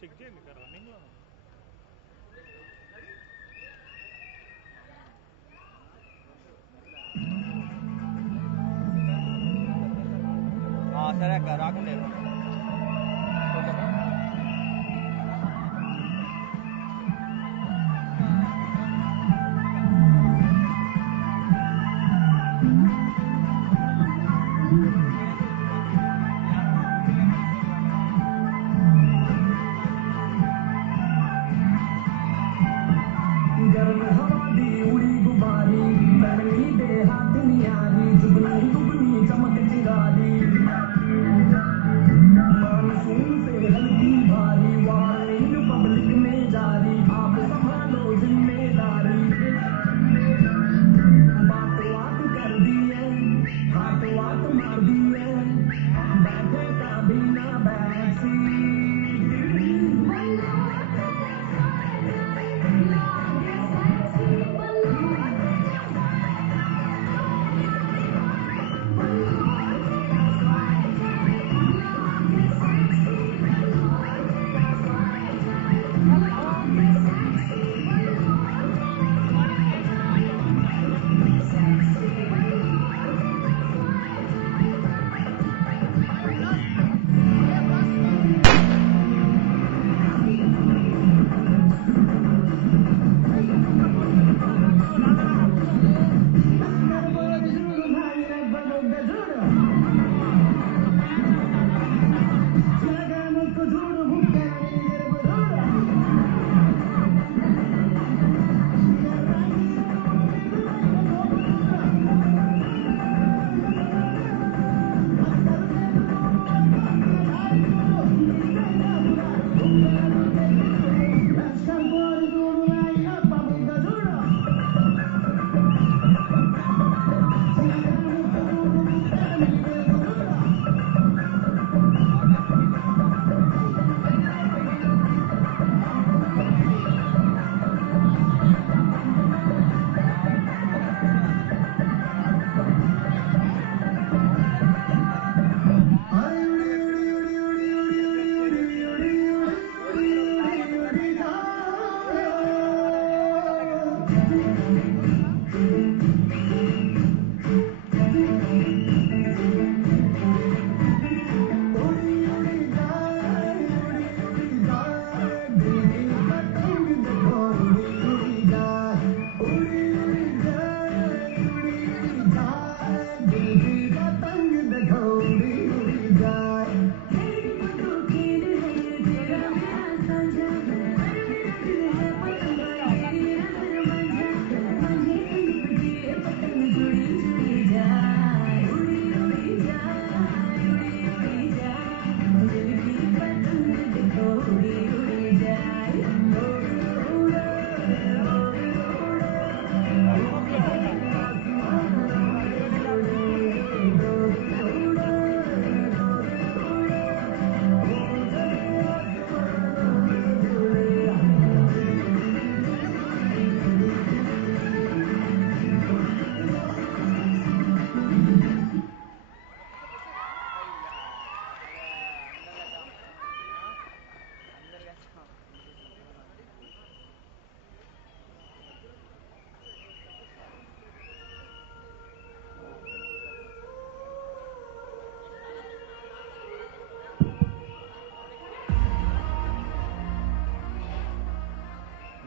Check చేయండి running లో సరే అక్క రాకుండా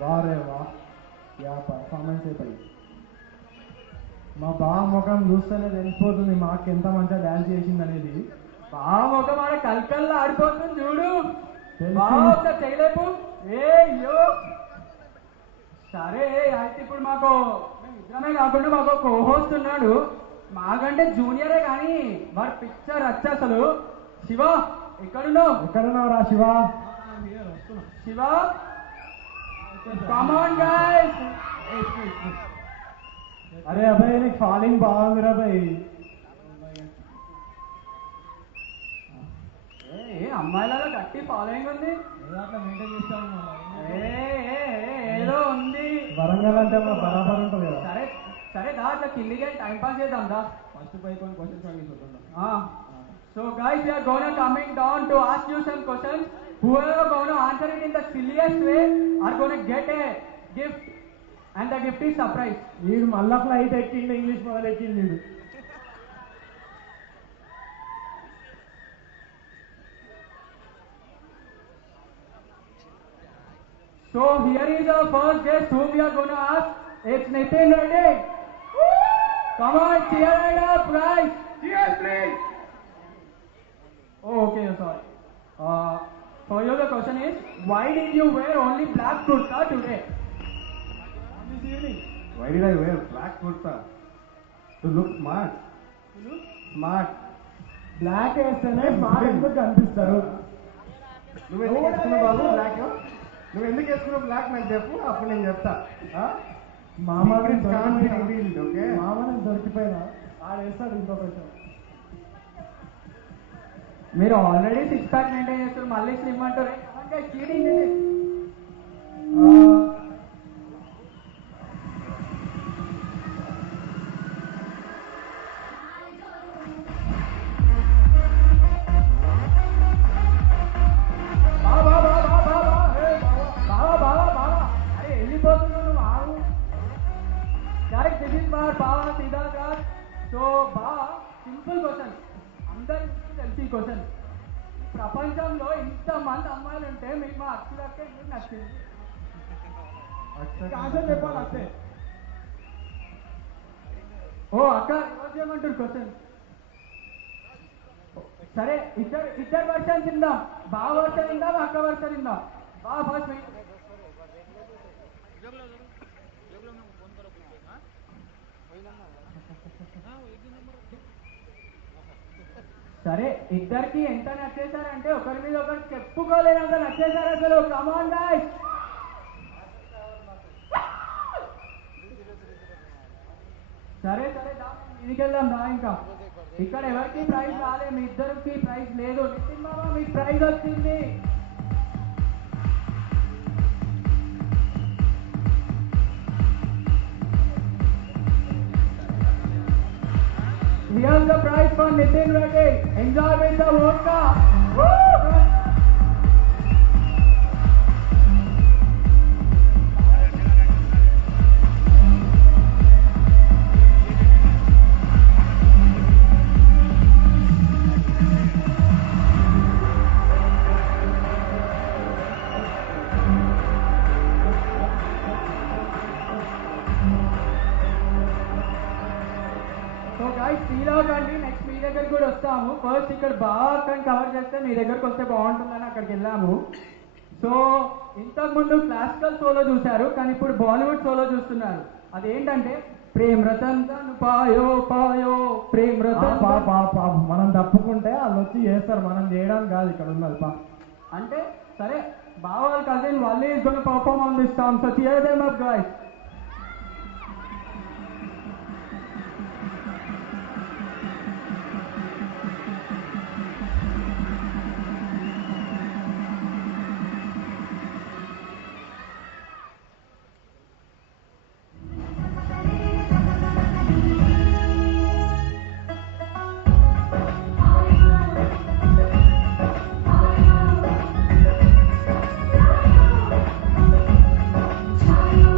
వారే వా యా పర్ఫార్మెన్స్ అయిపోయి మా బావ ముఖం చూస్తేనే తెలిసిపోతుంది మాకు ఎంత మంచిగా డాన్స్ చేసింది అనేది. బావ ముఖం ఆడ కల్కల్లా ఆడిపోతుంది చూడు. బావ ఒక చేయలేపు ఏయో. సరే అయితే ఇప్పుడు మాకు ఇద్దరమే కాకుండా మాకు కోహోస్ట్ ఉన్నాడు. మాకంటే జూనియరే కానీ వాడు పిక్చర్ వచ్చా అసలు. శివ ఎక్కడున్నావు రా Shiva? Shiva come on guys. అరే అబ్బాయి నీకు ఫాలోయింగ్ బాగుందిరా అబ్బాయి. అమ్మాయిలలో గట్టి ఫాలోయింగ్ ఉంది. ఏదో ఉంది. వరంగల్ అంటే బరాబర్ ఉంటుంది కదా. సరే సరే దా అట్లా కిందికి టైం పాస్ చేద్దాం దా. ఫస్ట్ పై కొన్ని క్వశ్చన్స్ అడిగి చూద్దాం. So guys, we are gonna coming down to ask you some questions. Whoever gonna answer it in the silliest way are gonna get a gift, and the gift is surprise. వీడు మళ్ళా flight ఎక్కిండు, English మొదలెక్కిండు వీడు. So here is our first guest whom we are gonna ask. It's Nitin Reddy. Come on, cheer it up, guys. Cheers, please. Oh, okay, sorry. For you the question is, why did you wear only black kurta today? This evening. Why did I wear black kurta? To look smart. Smart. Black వేస్తేనే smart ఎందుకు కనిపిస్తారు? నువ్వు ఎందుకు వేసుకున్నావు బాబు black? నువ్వు ఎందుకు వేసుకున్నావు black నాకు చెప్పు, అప్పుడు నేను చెప్తా. మామని దొరికిపోయినా ఆడేస్తాడు ఇంకో క్వశ్చన్. మీరు ఆల్రెడీ 6 ప్యాక్ మెయింటైన్ చేస్తారు, మళ్ళీ స్లిమ్ అంటారు. చీటింగ్. అరే వెళ్ళిపోతున్నావు నువ్వు, ఆగు. డైరెక్ట్ దిస్ ఇస్ బార్ బావా సీదా గారు. సో బావా, సింపుల్ క్వశ్చన్, అందరికి తెలిసి క్వశ్చన్. ప్రపంచంలో ఇంతమంది అమ్మాయిలు ఉంటే మీకు మా అక్షరకే ఎందుకు నచ్చింది? ఆన్సర్ చెప్పాలి అంతే. ఓ అక్క రివర్స్ చేయమంటారు క్వశ్చన్. సరే, ఇద్దరు వర్షన్ తిందాం. బావ వర్షన్ తిందాం, అక్క వర్షన్ తిందాం. బావ ఫస్ట్. సరే, ఇద్దరికి ఎంత నచ్చేసారంటే ఒకరి మీద ఒకరు చెప్పుకోలేనంత నచ్చేసారు అసలు. Come on guys. సరే దా మీదికి వెళ్దాం రా. ఇంకా ఇక్కడ ఎవరికి ప్రైజ్ రాలే, మీ ఇద్దరికి ప్రైజ్ లేదు. నితిన్ బాబా మీకు ప్రైజ్ వచ్చింది. Here's the prize for Nitin Reddy. Enjoy with the vodka. Feel అవ్వకండి, నెక్స్ట్ మీ దగ్గరికి కూడా వస్తాము. ఫస్ట్ ఇక్కడ బాగా కవర్ చేస్తే మీ దగ్గరకు వస్తే బాగుంటుందని అక్కడికి వెళ్ళాము. సో ఇంతకుముందు క్లాసికల్ సోలో చూశారు, కానీ ఇప్పుడు బాలీవుడ్ సోలో చూస్తున్నారు. అదేంటంటే ప్రేమ్ రతన్ ధన్ పాయో పాయో ప్రేమ్ రతన్. మనం తప్పుకుంటే వాళ్ళు వచ్చి చేస్తారు, మనం చేయడానికి కాదు ఇక్కడ ఉన్నది. అంటే సరే, బావ వాళ్ళ కజిన్ వాళ్ళే is gonna perform on this song. So cheer them up guys. Chayo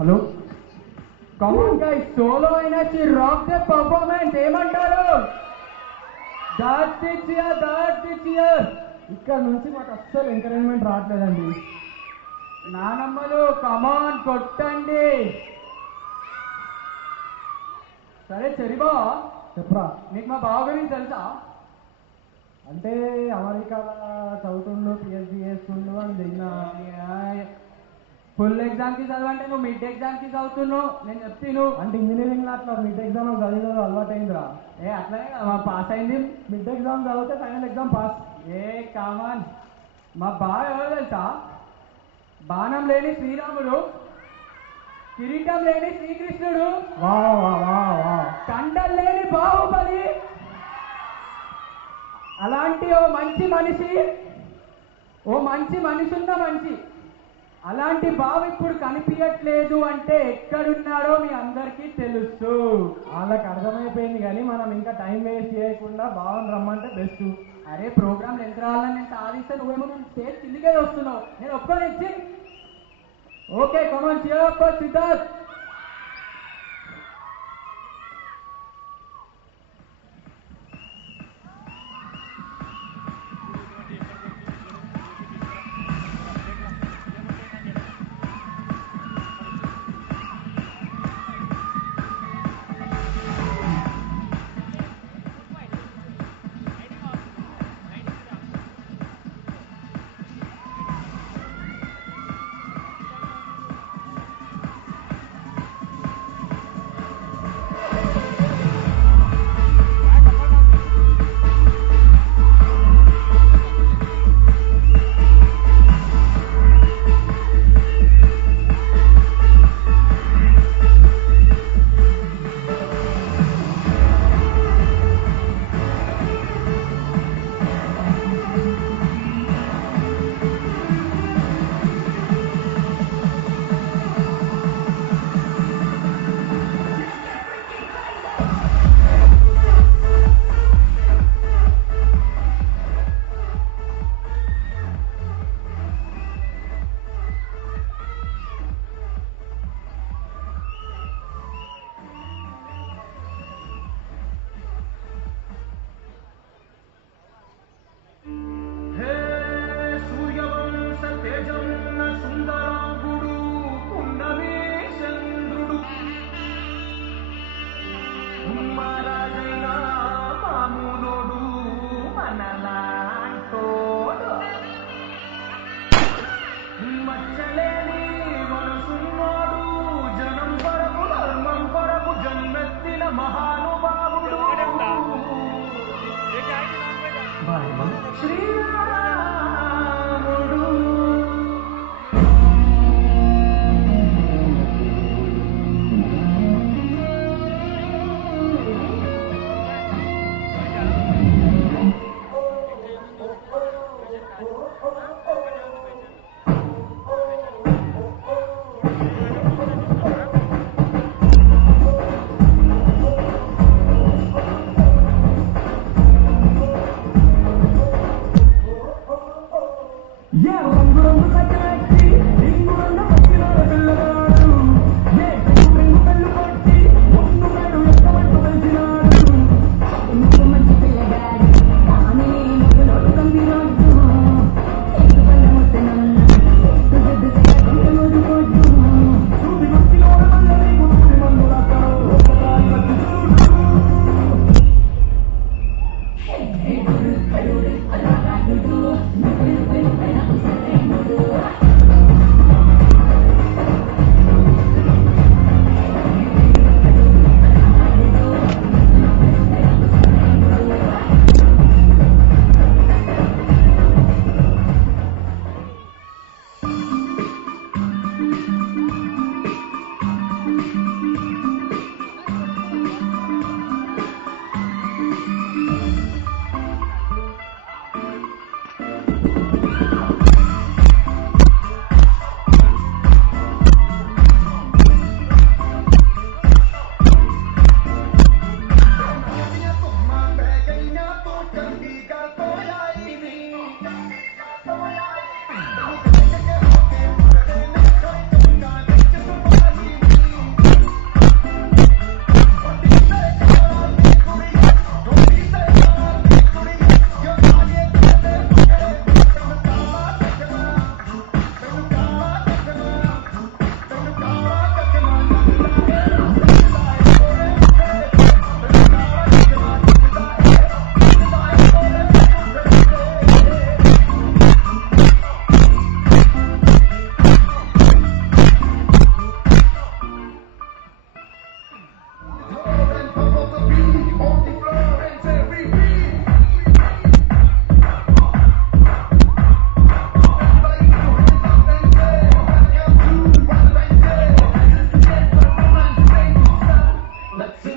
hello come on guys, solo అయినా రాక్ ద పర్ఫార్మెన్స్ ఏమంటారు? ఇక్కడ నుంచి మాకు అస్సలు ఎంకరేజ్మెంట్ రావట్లేదండి. నానమ్మలు కమాన్ కొట్టండి. సరే చెరిబా, చెప్పరా. నీకు మా బావ గురించి తెలుసా? అంటే అమెరికాలో చదువుతుండు, పిహెచ్డి చేస్తుండు అని తిన్నా. ఫుల్ ఎగ్జామ్ కి చదవంటే నువ్వు మిడ్ ఎగ్జామ్ కి చదువుతున్నావు. నేను చెప్తాను అంటే ఇంజనీరింగ్ లో అట్లా మిడ్ ఎగ్జామ్ చదివిన అలవాటు అయిందిరా. అట్లనే కదా పాస్ అయింది. మిడ్ ఎగ్జామ్ చదివితే ఫైనల్ ఎగ్జామ్ పాస్. కామన్. మా బావ ఎవరు తెలుసా? బాణం లేని శ్రీరాముడు, కిరీటం లేని శ్రీకృష్ణుడు, కండలు లేని బాహుబలి. అలాంటి ఓ మంచి మనిషి ఉన్న మనిషి. అలాంటి బావ ఇప్పుడు కనిపించట్లేదు అంటే ఎక్కడున్నాడో మీ అందరికీ తెలుసు. వాళ్ళకి అర్థమైపోయింది, కానీ మనం ఇంకా టైం వేస్ట్ చేయకుండా బావని రమ్మంటే బెస్ట్. అరే ప్రోగ్రామ్ ఎంత రావాలని నేను సాధిస్తే నువ్వేమో స్టేజ్ కిందికే వస్తున్నావు. నేను ఒప్పుకొని ఇచ్చి okay come on cheer Siddharth.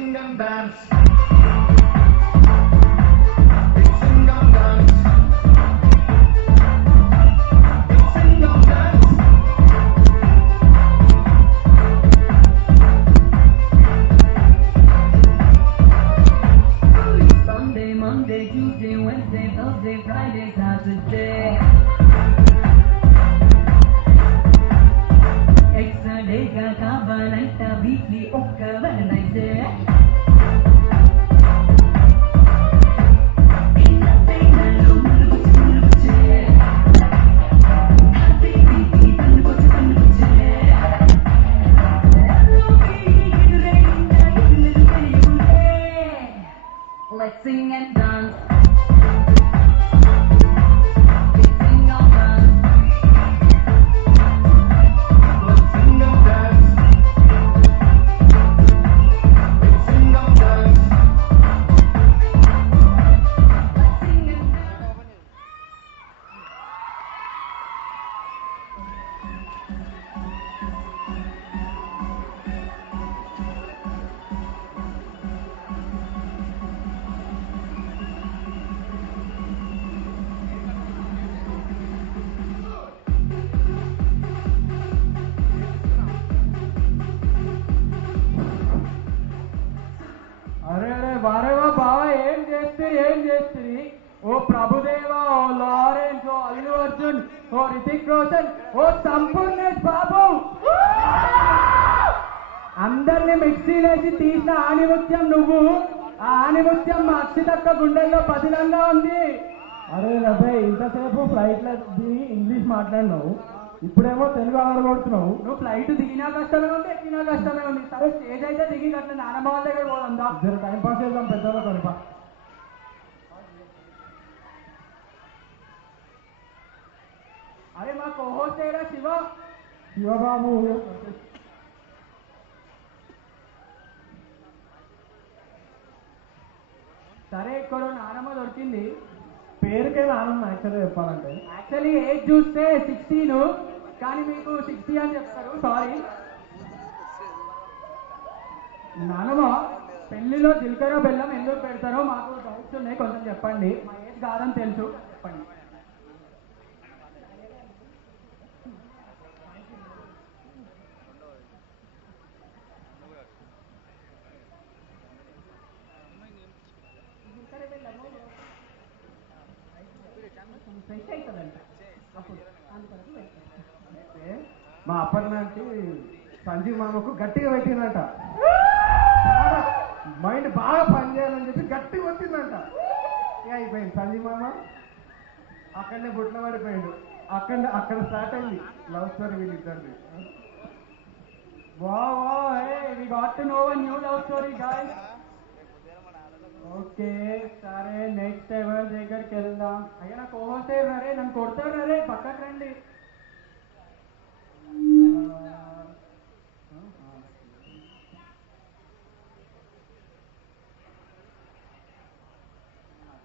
sing and dance. We'll sing and dance. We'll sing and dance. Sunday, Monday, Tuesday, Wednesday, Thursday, Friday, Saturday. Extra day ka kabalanta, weekly okka valanaise. Inna peinallu mulluche. Happy weekly pannuche. Let's sing and dance. We sing and dance. Let's sing and dance. We'll sing and dance. Let's sing and dance. అరే అరే వారేవా బావా ఏం చేస్తుంది ఓ ప్రభుదేవా ఓ Lawrence ఓ అల్లు అర్జున్ ఓ రితిక్ రోషన్ ఓ సంపూర్ణేష్ బాబు అందరిని మిక్సీలేసి తీసిన ఆణిముత్యం నువ్వు. ఆ ఆణిముత్యం మా అక్షితక్క గుండెల్లో పదిలంగా ఉంది. అరే రబే ఇంతసేపు ఫ్లైట్ లో దిగి ఇంగ్లీష్ మాట్లాడినావు, ఇప్పుడేమో తెలుగు ఆడగొడుతున్నావు. నువ్వు ఫ్లైట్ దిగినా కష్టమే ఉంది, ఎక్కినా కష్టమే ఉంది. సరే స్టేజ్ అయితే దిగి అట్లా నానమ్మ వాళ్ళ దగ్గర పోదా. జర టైం పాస్ చేద్దాం పెద్దలో కనుక. అరే మా కోహోస్ట్ ఏరా శివ. శివబాబు సరే ఇక్కడ నానమ్మ దొరికింది. పేరుకే నానమ్మ యాక్చువల్గా చెప్పాలంటే. యాక్చువల్లీ ఏజ్ చూస్తే 16, కానీ మీకు 60 అని చెప్తారు. సారీ నానమ్మ, పెళ్లిలో జీలకర్ర బెల్లం ఎందుకు పెడతారో మాకు డౌట్స్ ఉన్నాయి, కొంచెం చెప్పండి. మా ఏజ్ కాదని తెలుసు, చెప్పండి. ఫ్రెష్ అవుతుందంట అప్పుడు అందుకొరకు అయితే మా అప్పటి సంజీవ్ మామకు గట్టిగా పెట్టిందంట. మైండ్ బాగా పనిచేయాలని చెప్పి గట్టిగా వచ్చిందంట. ఇక అయిపోయింది సంజీవ్ మామ అక్కడనే బుట్ల పడిపోయాడు. అక్కడ స్టార్ట్ అయింది లవ్ స్టోరీ వీళ్ళిద్దరిది. Wow, wow, hey, we got to know a new love story, guys. Okay సరే నెక్స్ట్ ఎవరి దగ్గరికి వెళ్దాం. అయ్యా నాకు కోహోస్తే రే, నన్ను కొడతారు రే, పక్కకు రండి.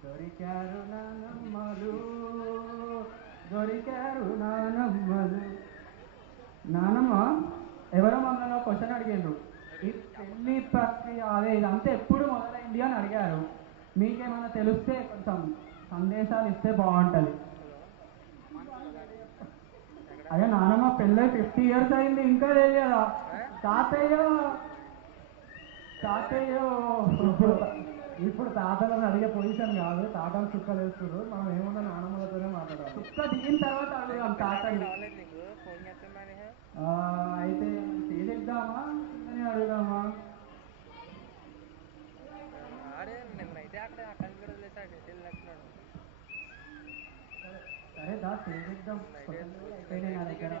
దొరికారు నానమ్మలు, దొరికారు నానమ్మలు. నానమ్మ ఎవరో మమ్మల్ని ఒక క్వశ్చన్ అడిగారు, ఈ పెళ్లి ప్రక్రియ అదే ఇదంతా ఎప్పుడు మొదలైంది అని అడిగారు. మీకేమైనా తెలిస్తే కొంచెం సందేశాలు ఇస్తే బాగుంటుంది. అయ్యా నానమ్మ పెళ్ళై 50 years అయింది, ఇంకా తెలియదా? తాతయ్య ఇప్పుడు తాతలను అడిగే పొజిషన్ కాదు, తాతలు చుక్కలు వేస్తున్నారు. మనం ఏమున్నా నానమ్మలతోనే మాట్లాడాలి. చుక్క దిగిన తర్వాత అడుగుదాం తాతయ్య. అయితే తీసిద్దామా అని అడుగుదామా? సరే దా తీసిద్దాం. అయిపోయినాయి నా దగ్గర.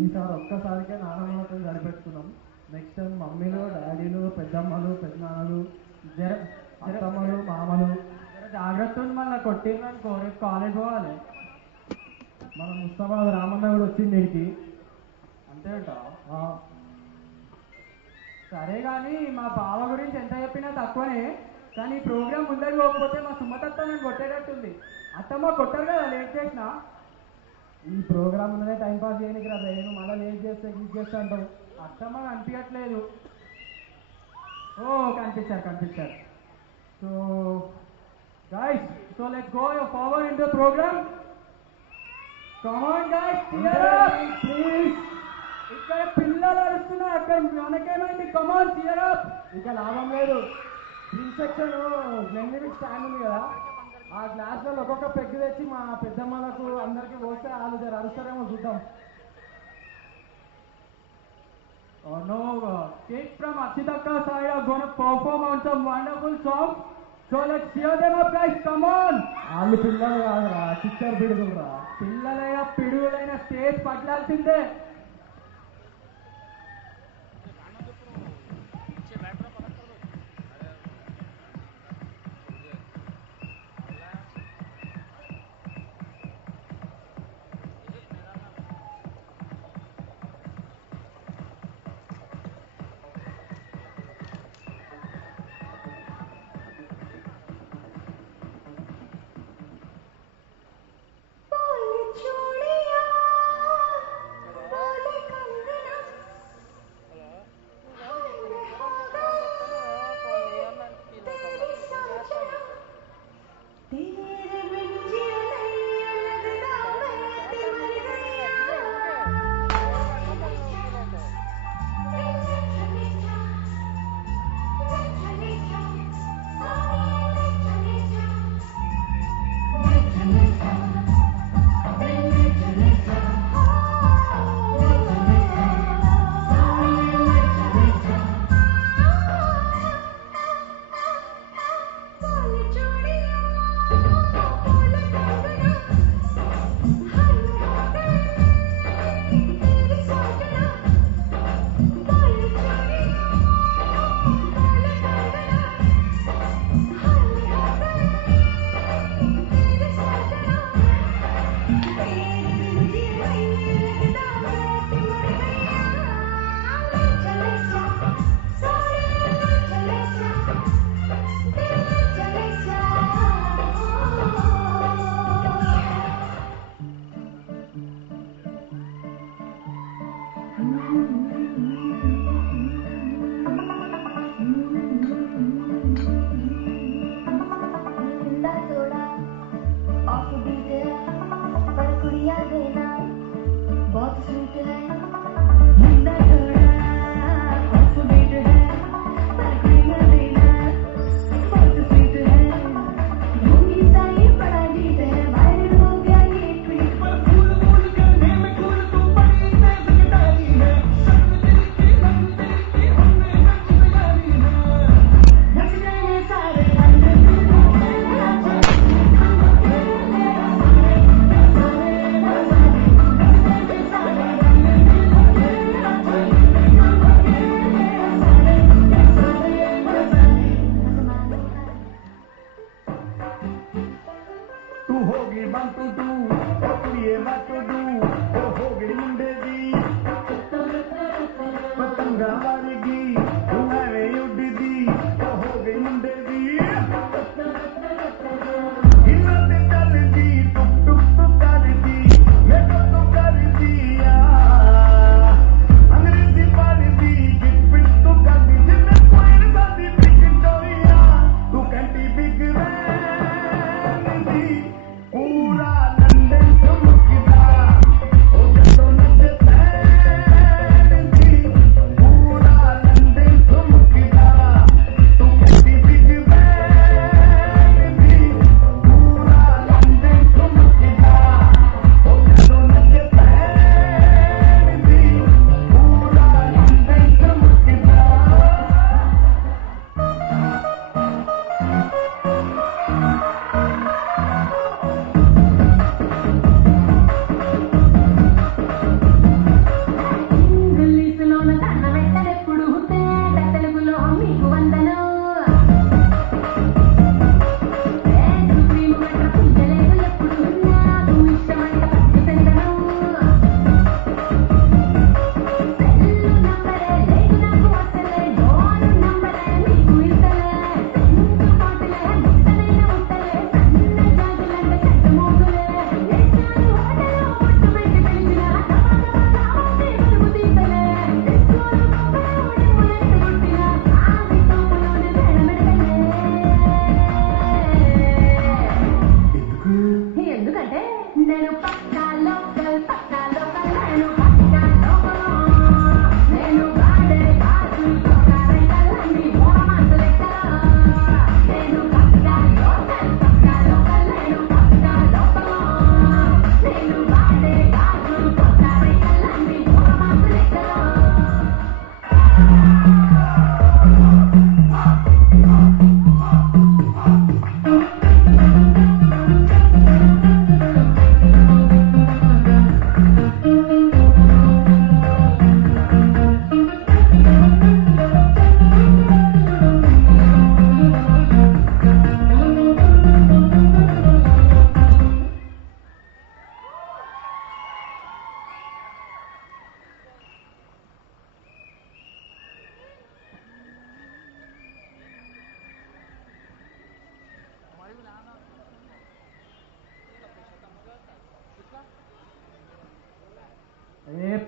ఈసారి ఒక్కసారికే నానమ్మలతో సరిపెట్టుకున్నాం. నెక్స్ట్ టైం మమ్మీలు, డాడీలు, పెద్దమ్మలు, పెద్దనాన్నలు, అత్తమ్మలు, మామలు జాగ్రత్త ఉంది, మళ్ళీ కొట్టిర్రు అనుకో రేపు కాలేజ్ పోవాలి. మన ముస్తాబాద్ రామన్న కూడా వచ్చింది వీడికి. అంతే అంటావా? సరే కానీ మా బావ గురించి ఎంత చెప్పినా తక్కువనే. కానీ ఈ ప్రోగ్రామ్ ముందరికి పోకపోతే మా సుమతత్త నన్ను కొట్టేటట్టుంది. అత్తమ్మ కొట్టారు కదా లేట్ చేసినా. ఈ ప్రోగ్రామ్ ఉన్నదే టైం పాస్ చేయడానికి రా నేను మళ్ళీ లేట్ చేస్తే క్లిక్ చేస్తా అంటావు. అత్తమ్మ కనిపించట్లేదు. ఓ కనిపించారు. So guys, so let's go forward in the programme. Come on guys, please. ఇక్కడ పిల్లలు అరుస్తున్నారు, అక్కడ మనకేమైంది? Come on, cheer up. ఇక లాభం లేదు. డ్రింక్ సెక్షన్ గ్లెన్లివిక్ స్టాండ్ ఉంది కదా, ఆ గ్లాసులలో ఒక్కొక్క పెగ్గు తెచ్చి మా పెద్దమ్మలకు అందరికి పోస్తే వాళ్ళు జర అరుస్తారేమో చూద్దాం. Oh no, kids from Akshitaka side are going to perform on some wonderful songs. So let's cheer them up guys, come on. వాళ్ళు పిల్లలు కాదురా, చిచ్చర్ పిడుగులురా. పిల్లలైనా పిడుగులైనా స్టేజ్ పట్టాల్సిందే.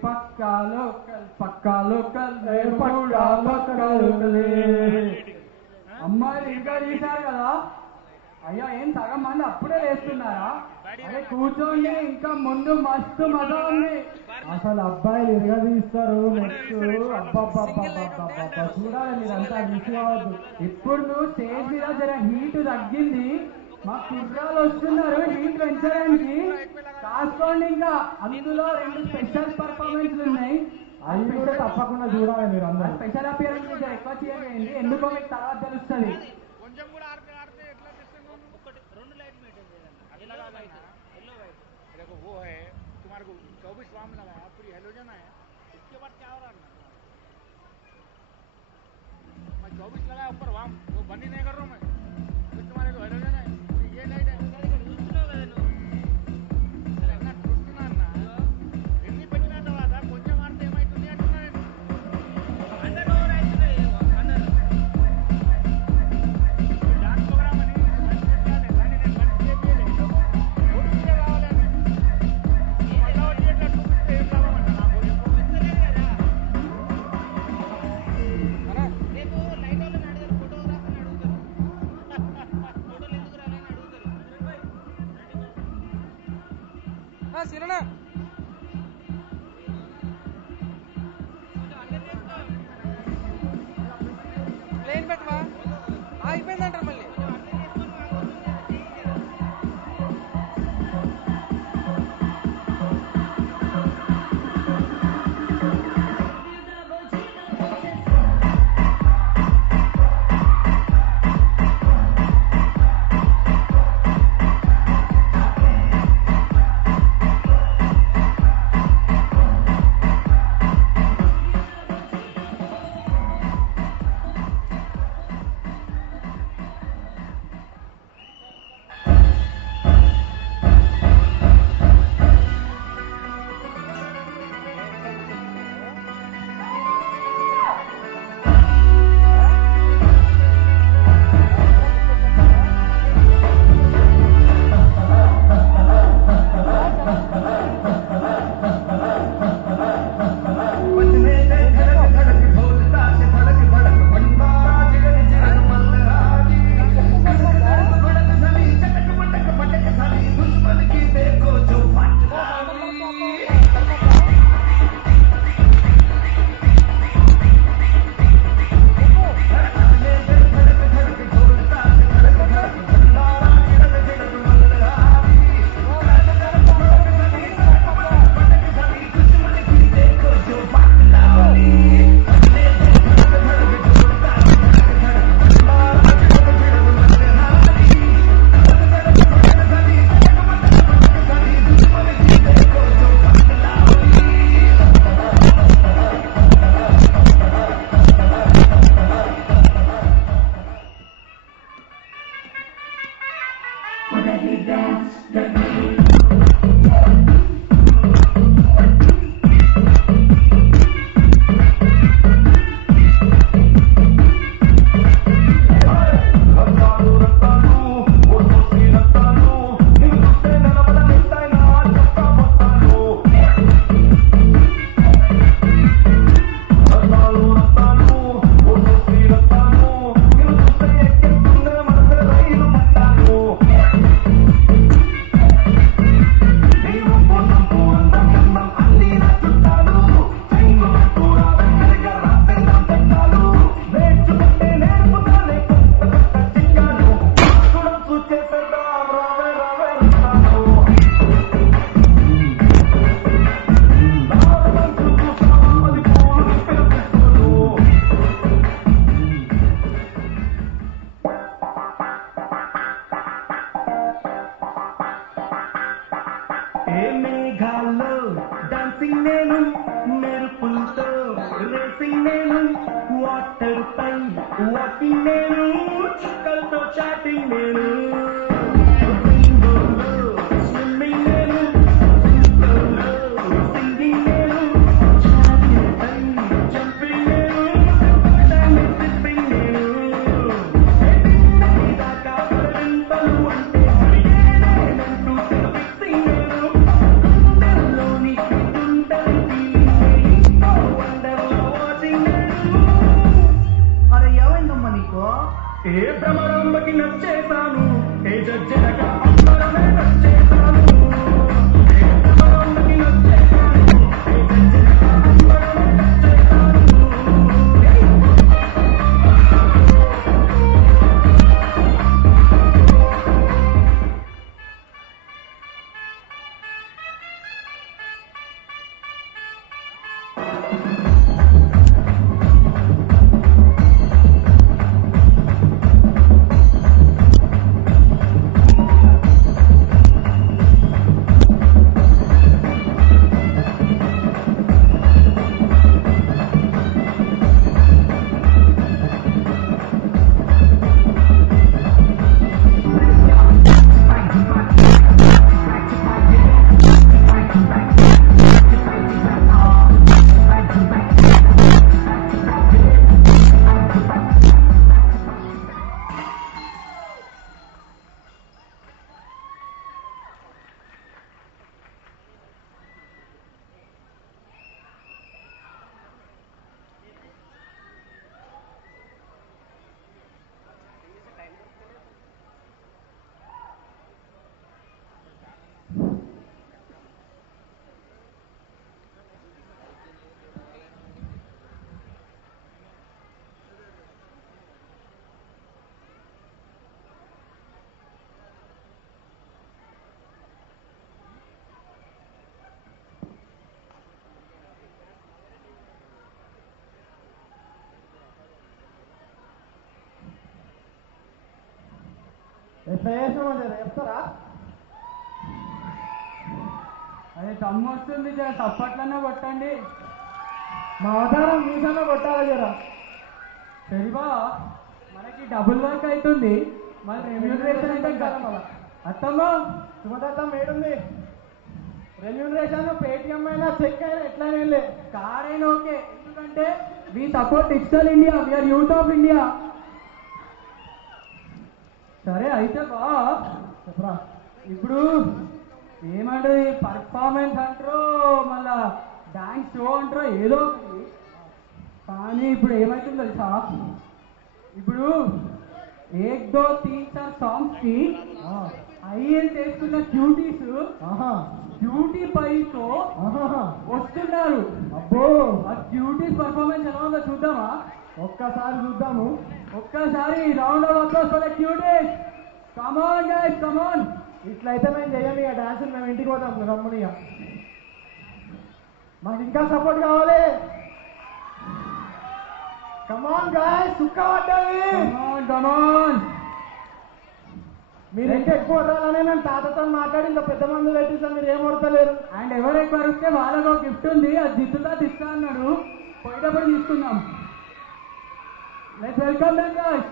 పక్కా లోకల్ పక్కా లోకలే. అమ్మాయిలు ఇంకా తీశారు కదా అయ్యా, ఏం సగం మంది అప్పుడే వేస్తున్నారా? అరే కూర్చోండి, ఇంకా ముందు మస్తు మజా ఉంది. అసలు అబ్బాయిలు ఇరగదీస్తారు నెక్స్ట్. అబ్బా చూడాలి, మీరంతా మిస్ అవ్వద్దు. ఇప్పుడు నువ్వు స్టేజ్ మీద జర హీట్ తగ్గింది, మా కుర్రాలు వస్తున్నారు హీట్ పెంచడానికి, కాసుకోండి. ఇంకా అందులో 2 స్పెషల్ పర్ఫార్మెన్స్లు ఉన్నాయి, అవి కూడా తప్పకుండా చూడాలి మీరు అందరూ. స్పెషల్ అపియరెన్స్ జర ఎక్కువ చేయండి, ఎందుకో మీకు తర్వాత తెలుస్తుంది. देखो वो है तुम्हारे को 24 वाम लगाया, पूरी हेलोजन है, इसके बाद क्या हो रहा है? मैं 24 लगाया ऊपर वाम, वो बंद ही नहीं कर रहा हूँ मैं, फिर तुम्हारे को हेलोजन है, ये लाइट है ఎన్ని పెట్టిన తర్వాత కొంచెం మారితే ఏమైతుంది అంటున్నాను. అందరూ డాన్స్ ప్రోగ్రామ్ అని దాన్ని నేను బంద్ చేయలేదు, ఓడితే కావాలని సిరనా ప్లేన్ పెట్టవా అయిపోయిందంటారు మళ్ళీ. భ్రమరాంబకి నచ్చేతాను ఏ జడ్జనక అంబరమే నచ్చేతాను భ్రమరాంబకి నచ్చేతాను ఏ జడ్జనక అంబరమే నచ్చేతాను ఎట్లా చేసామో చెప్తారా? అదే దమ్ము వస్తుంది జర చప్పట్లన్నా కొట్టండి. మా అవతారం మీకన్నా కొట్టాలి జరా. సరిబా మనకి డబుల్ వర్క్ అవుతుంది, మరి రెమ్యూనరేషన్ అయితే కదా అత్తమ్మా. సుమదత్తం ఏడుంది? రెమ్యూనరేషన్ పేటిఎం అయినా చెక్ అయినా ఎట్లా వెళ్ళే కార్ అయినా ఓకే, ఎందుకంటే we support digital India, we are youth of India. సరే అయితే బా చెప్పరా. ఇప్పుడు ఏమంటది పర్ఫార్మెన్స్ అంటారో మళ్ళా డాన్స్ షో అంటారో ఏదో ఒకటి, కానీ ఇప్పుడు ఏమైతుంది తెలుసా, ఇప్పుడు ఏక్ దో తీన్ చార్ సాంగ్స్ కి ఐఎల్ చేసుకున్న క్యూటీస్ క్యూటీ పైతో వస్తున్నారు. అబ్బో, ఆ క్యూటీస్ పర్ఫార్మెన్స్ ఎలా ఉందో చూద్దామా? ఒక్కసారి చూద్దాము. ఒక్కసారి round of applause for the cuties. Come on guys, come on. ఇట్లయితే మేము చెయ్యాలి ఇక డాన్స్, మేము ఇంటికి పోతాం రమ్మని. ఇక మాకు ఇంకా సపోర్ట్ కావాలి. కమాన్ గాయ్స్, సుక్క పడ్డది. Come on. మీరు ఇంకా ఎక్కువ వదలాలని నేను తాతతో మాట్లాడి ఇంకా పెద్ద మంది పెట్టిస్తాం, మీరు ఏం వడతలేరు. అండ్ ఎవరు ఎక్కువ వస్తే వాళ్ళకు ఒక గిఫ్ట్ ఉంది, అది దిత్తుతా ఇస్తా అన్నాడు, పోయేటప్పుడు తీసుకుందాం. Let's welcome them guys.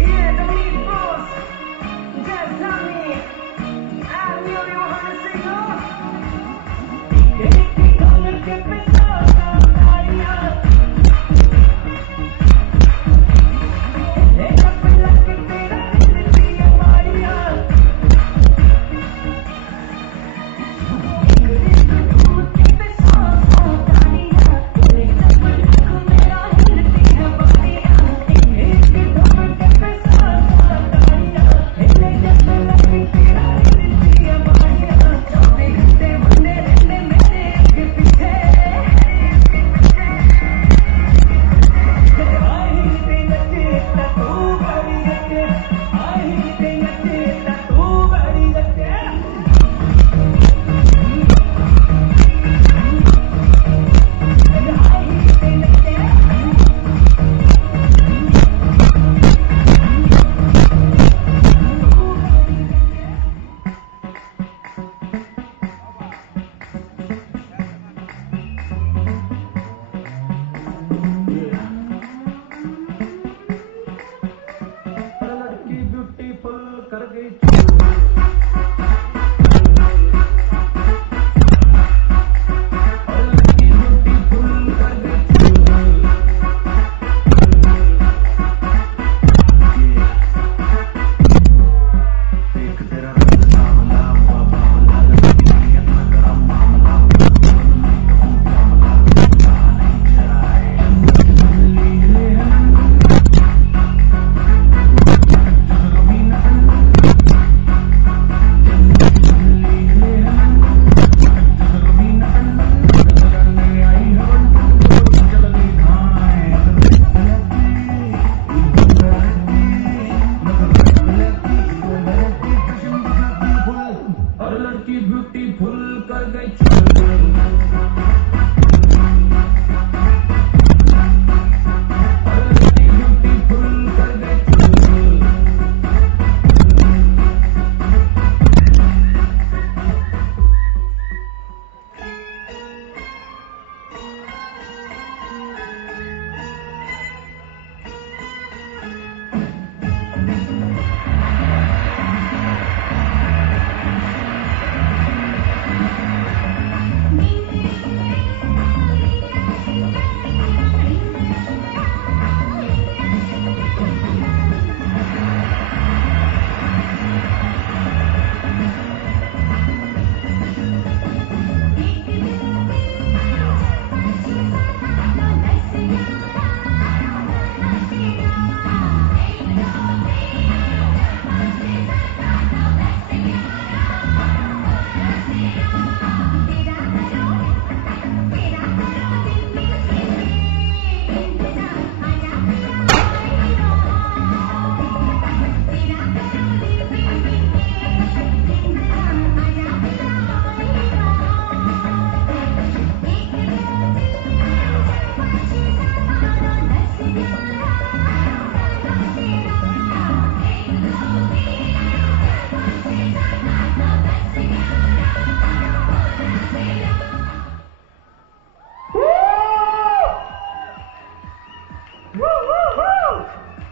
Yeah, don't need force. Just tell me. I really want to sing on.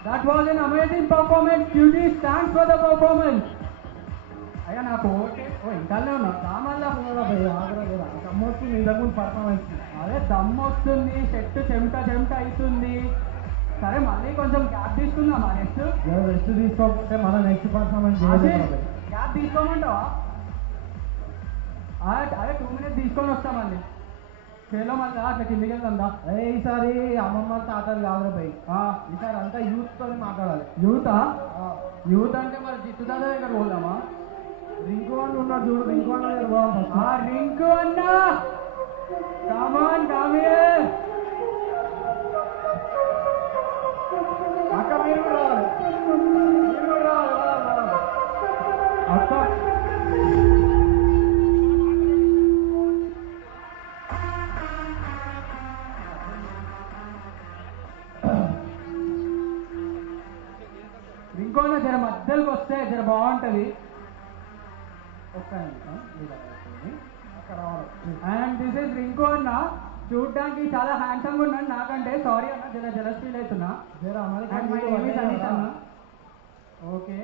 That was an amazing performance. Cutie stands for the performance. అయ్యా నాకు ఓకే ఓ ఇంకానే ఉన్నా సామాన్లా దమ్మొస్తుంది ఇంతకుముందు పర్ఫార్మెన్స్. అదే దమ్ము వస్తుంది, చెట్టు చెమట అవుతుంది. సరే మళ్ళీ కొంచెం గ్యాప్ తీసుకుందామా నెక్స్ట్? రెస్ట్ తీసుకోకపోతే మన నెక్స్ట్ పర్ఫార్మెన్స్ గ్యాప్ తీసుకోమంటావా? అదే 2 minutes తీసుకొని వస్తామండి. చేలో మళ్ళీ అట్లా కిందికి వెళ్దా? ఈసారి అమ్మమ్మ తాతలు కాదు పోయి ఈసారి అంతా యూత్ తోని మాట్లాడాలి. యూత్ అంటే మరి జిత్తు దాదా దగ్గర పోదామా? రింకు అని ఉన్నాడు చూడు, రింకు అన్న దగ్గర పోదాం. రింకు అన్న కమాన్ కామే అక్క మీరు కూడా రావాలి. అక్క ఇంకోన జర మధ్యలోకి వస్తే జర బాగుంటది. ఒక్క నిమిషం అక్కడ రావాలి. అండ్ దిస్ ఇస్ రింకు అన్న. చూడడానికి చాలా హ్యాండ్సమ్ ఉన్నాడు నాకంటే. సారీ అన్న, జర జలస్ ఫీల్ అవుతున్నా. And my name is Anish అన్న. ఓకే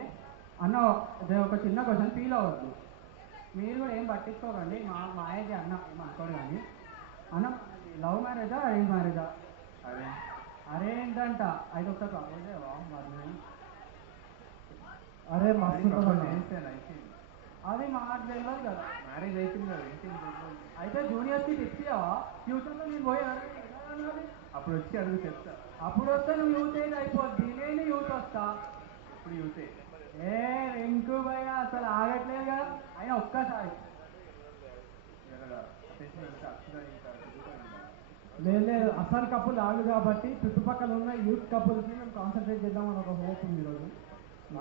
అన్న, ఒక చిన్న క్వశ్చన్, ఫీల్ అవ్వద్దు మీరు కూడా, ఏం పట్టించుకోకండి. మా ఏజ్ అన్న ఏం అనుకోడు కానీ. అన్న లవ్ మ్యారేజా అరేంజ్ మ్యారేజా? అరేంజ్ అంట. అయితే ఒకసారి ప్రపోజ్ చేయవా మరి? అరే మస్తు అది మాకు తెలియదు కదా. మ్యారేజ్ అయిపోయింది కదా, అయితే జూనియర్స్కి టిప్స్ ఇవ్వవా? ఫ్యూచర్లో నేను పోయి అప్పుడు వచ్చి అడుగు చెప్తా. అప్పుడు వస్తే నువ్వు యూత్ ఏజ్ అయిపోద్ది, నేను యూత్ వస్తా. ఇప్పుడు యూతే ఏ రింకు భయ అసలు ఆగట్లేదు కదా. అయినా ఒక్కసారి లేదు అసలు కప్పులు ఆగు కాబట్టి చుట్టుపక్కల ఉన్న యూత్ కపుల్స్ని మేము కాన్సన్ట్రేట్ చేద్దామని ఒక హోప్ ఉంది ఈరోజు.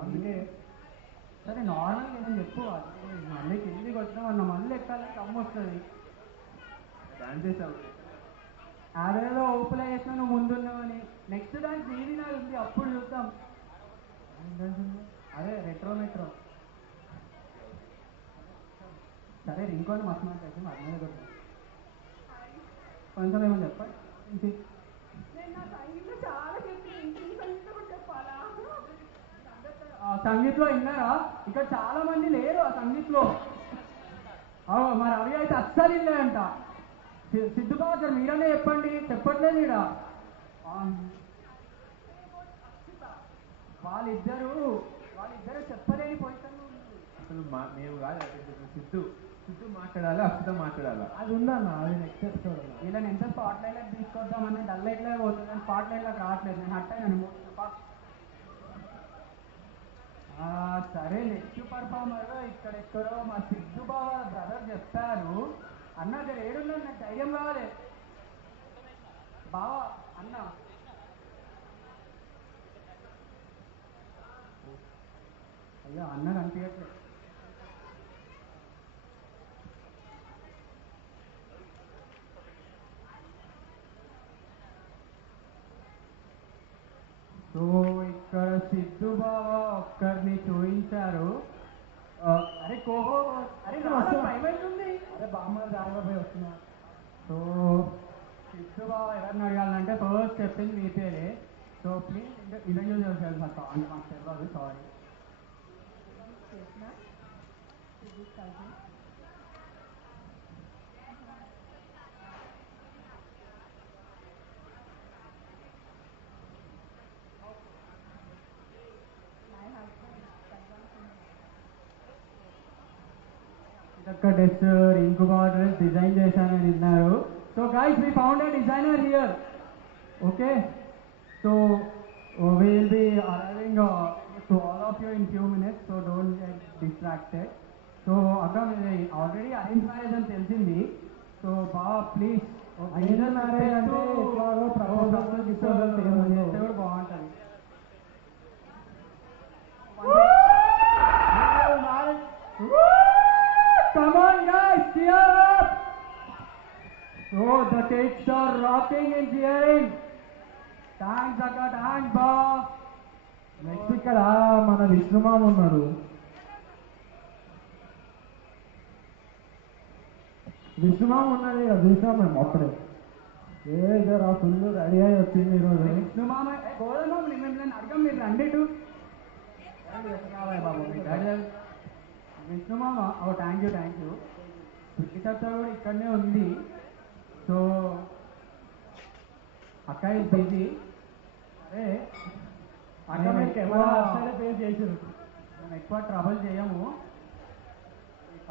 అందుకే సరే నార్మల్గా ఏదైనా చెప్పు. మళ్ళీ కిందికి వచ్చినామన్న మళ్ళీ ఎక్కాలంటే అమ్మ వస్తుంది. డాన్స్ చేసావు, అదేదో ఓపెన్ చేసినా నువ్వు ముందున్నావని. నెక్స్ట్ డాన్స్ నీది నాది ఉంది, అప్పుడు చూద్దాం. అదే రెట్రో మెట్రో. సరే ఇంకోటి మస్తు మాట్లాడి అర్థమే కొట్టు. కొంచెం ఏమని చెప్పండి. సంగీత్లో విన్నారా? ఇక్కడ చాలా మంది లేరు ఆ సంగీత్లో. మరి అవి అయితే అస్సలు విన్నాయంట. సిద్ధుబాబు సార్ మీరనే చెప్పండి, చెప్పట్లేదు ఇక్కడ. వాళ్ళిద్దరు చెప్పలేని పొజిషన్లో ఉన్నారు. అసలు మేము కాదు, సిద్ధు మాట్లాడాలా, అక్షిత మాట్లాడాలా? అది ఉందన్న, అది నెక్స్ట్ ఎపిసోడ్. వీళ్ళని ఎంత స్పాట్ లైట్లకు తీసుకొద్దామని డల్ లైట్లే పోతుంది, కానీ స్పాట్ లైట్లకు రావట్లేదు. నేను హట్ అయినాను. సరే నెక్స్ట్ పర్ఫార్మర్ ఇక్కడెక్కడో మా సిద్ధుబాబు బ్రదర్ చెప్పారు. అన్న జర ఏడున్నా, నాకు ధైర్యం కావాలి బావా. అన్న అయ్యో అన్న కనిపించట్లేదు. సో ఇక్కడ సిద్ధు బాబా ఒక్కరిని చూపించారు. అరే కోహో, అరే ఉంది. అరే బామ్మ జాగ్రత్త వస్తున్నా. సో సిద్ధు బాబా ఎవరిని అడగాలంటే ఫస్ట్ చెప్పింది మీ పేరే. సో ప్లీజ్ ఇంటర్వ్యూ చేయాలి సార్. అంటే మాకు తెలియదు, సారీ. ఇదొక్క డ్రెస్ రింకు బార్డర్ డిజైన్ చేశానని విన్నారు. So guys we found a designer here. Okay, so we will be arriving to all of you in few minutes, so don't get distracted. So అక్క మీది already arrange marriage అని తెలిసింది. So Baba please, arrange marriage అంటే ఎట్లాగో proposal చేస్తే కూడా బాగుంటుంది. Come on guys, cheer up! So the kids are rocking and cheering. Thanks Akka, thanks Bob. Next ఇక్కడ మన విష్ణుమామ ఉన్నాడు. విష్ణుమామ ఉన్నది కదా, చూసాం మేము అప్పుడే. ఏ జరా ఫుల్ రెడీ అయ్యి వచ్చింది ఈరోజు. విష్ణుమామ గోదామామ మిమ్మల్ని అడగం, మీరు రండి టు బాబు. విష్ణుమామ థ్యాంక్ యూ. పిక్కిటప్తో కూడా ఇక్కడనే ఉంది. సో అక్క ఇస్ బిజీ. అరే అక్క మీరు కెమెరా పే చేసారు, మేము ఎక్కువ ట్రబుల్ చేయము.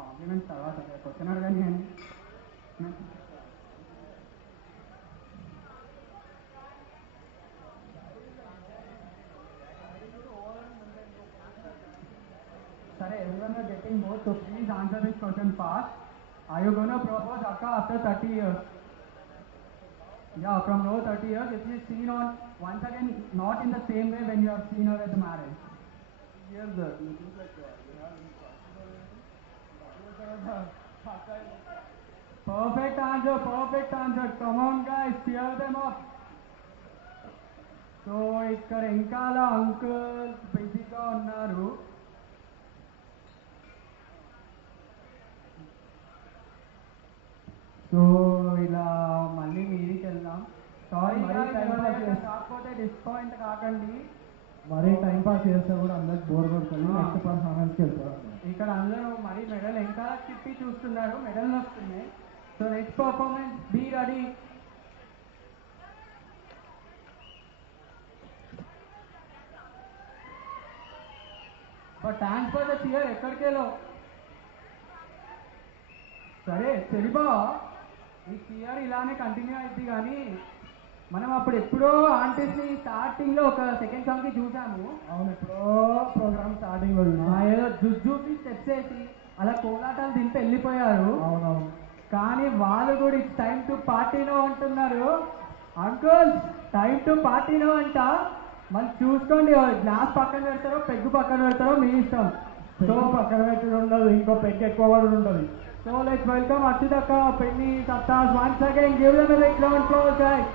కాంప్లిమెంట్స్ తర్వాత క్వశ్చన్ అడగండి అండి. Sorry, everyone are getting bored, so please answer this question fast. Are you going to propose Akka after 30 years? Yeah, from now 30 years, it is seen on, once again, not in the same way when you have seen her at the marriage. Yes sir, you think like you have Perfect answer. Come on guys, cheer them up. So, ఇక్కడ ఇంకాల uncle బిజీగా ఉన్నారు. So ఇలా మళ్ళీ మీదికి వెళ్దాం. Sorry కాకపోతే disappoint కాకండి. మరీ టైం పాస్ చేస్తే కూడా అందరికి బోర్ కొడుతుంది. నెక్స్ట్ పర్ఫార్మెన్స్కి వెళ్తారు. ఇక్కడ అందరూ మరీ మెడల్ ఇంకా తిప్పి చూస్తున్నారు, మెడల్ వస్తున్నాయి. So next performance, be ready. But thanks for the cheer. ఎక్కడికెళ్ళో సరే తెలిబా, ఈ చియర్ ఇలానే కంటిన్యూ అయింది. కానీ మనం అప్పుడు ఎప్పుడో ఆంటీస్ని స్టార్టింగ్ లో ఒక సెకండ్ సాంగ్ కి చూసాము. అవును, ఎప్పుడో ప్రోగ్రామ్ స్టార్టింగ్ లో ఏదో జుజ్జూకి స్టెప్స్ వేసి అలా కోలాటాలు దింపి వెళ్ళిపోయారు. అవునవును. కానీ వాళ్ళు కూడా ఇట్స్ టైమ్ టు పార్టీనో అంటున్నారు. అంకుల్ టైం టు పార్టీనో అంట. మళ్ళీ చూసుకోండి, గ్లాస్ పక్కన పెడతారో పెగ్గు పక్కన పెడతారో మీ ఇష్టం. సో పక్కన పెట్టి ఉండదు, ఇంకో పెగ్ ఎక్కువ కూడా ఉంటుంది. సో లెట్స్ వెల్కమ్ అర్చితక్క, పెన్ని, సత్తాస్. Once again give them a big round of applause guys.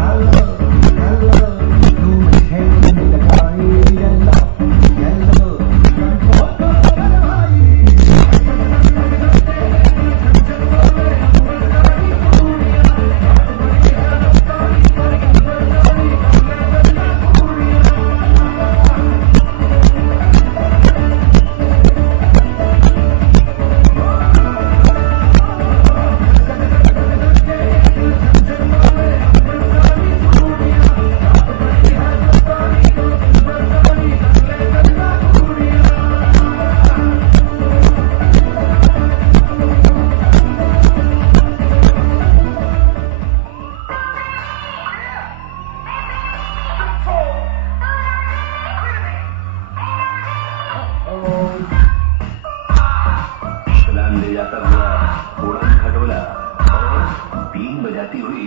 Hello. बजाती हुई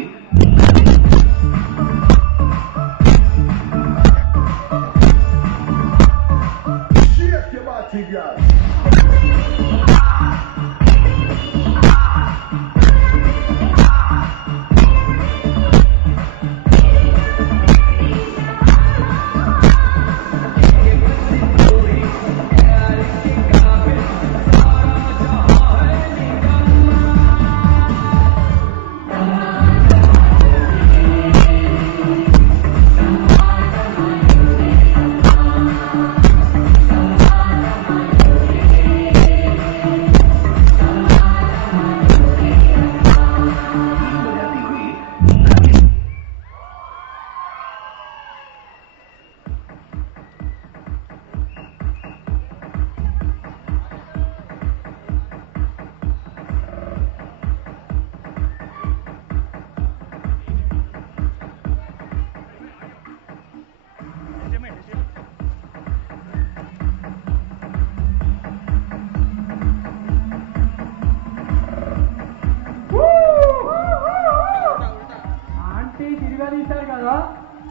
ఆంటీ తిరగదీశారు కదా,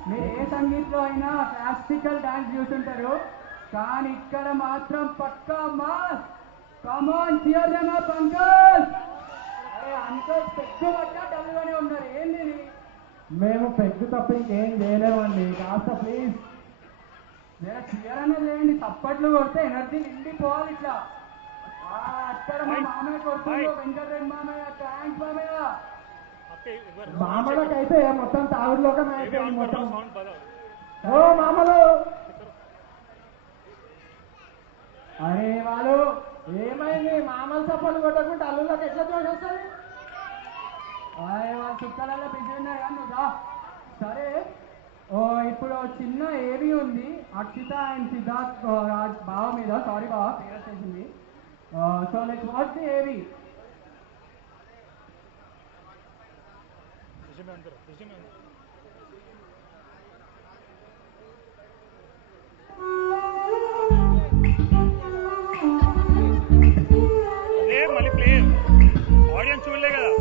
మీరు ఏ సంగీతంలో అయినా క్లాసికల్ డాన్స్ చూస్తుంటారు, కానీ ఇక్కడ మాత్రం పక్కా మాస్. కమాన్ చియర్ దెమ్ అప్ అంకుల్. అరే అంకుల్ పెద్ద పట్టా డబ్బుగానే ఉన్నారు, ఏంది ఇది? మేము పెగ్గు తప్ప ఇంకేం చేయలేమండి, కాస్త ప్లీజ్. జరా చియర్ అనేది లేండి, తప్పట్లు కొడితే ఎనర్జీ నిండిపోవాలి ఇట్లా. అక్కడ మా మామయ్య కొడుతుందో వెంకటరెడ్డి మామయ్య, థ్యాంక్స్ మామయ్య. మామలకైతే మొత్తం తాగుడులోకం అయిపోయింది మొత్తం. ఓ మామలు, అరే వాళ్ళు ఏమైంది? మామలు చప్పలు కొట్టకుండా అల్లుళ్ళకి ఎట్లా చోటు వస్తుంది? అరే వాళ్ళ చుట్టాలలో బిజీ ఉన్నారు కానీ నువ్వు రా. సరే ఇప్పుడు చిన్న ఏవి ఉంది, అక్షిత అండ్ సిద్ధార్థ్ బావ మీద, సారీ బావ పేరు వచ్చేసింది. సో లైక్ వాట్స్ ది ఏవి? అదే మళ్ళీ ప్లే ఆడియన్స్ చూడలే కదా.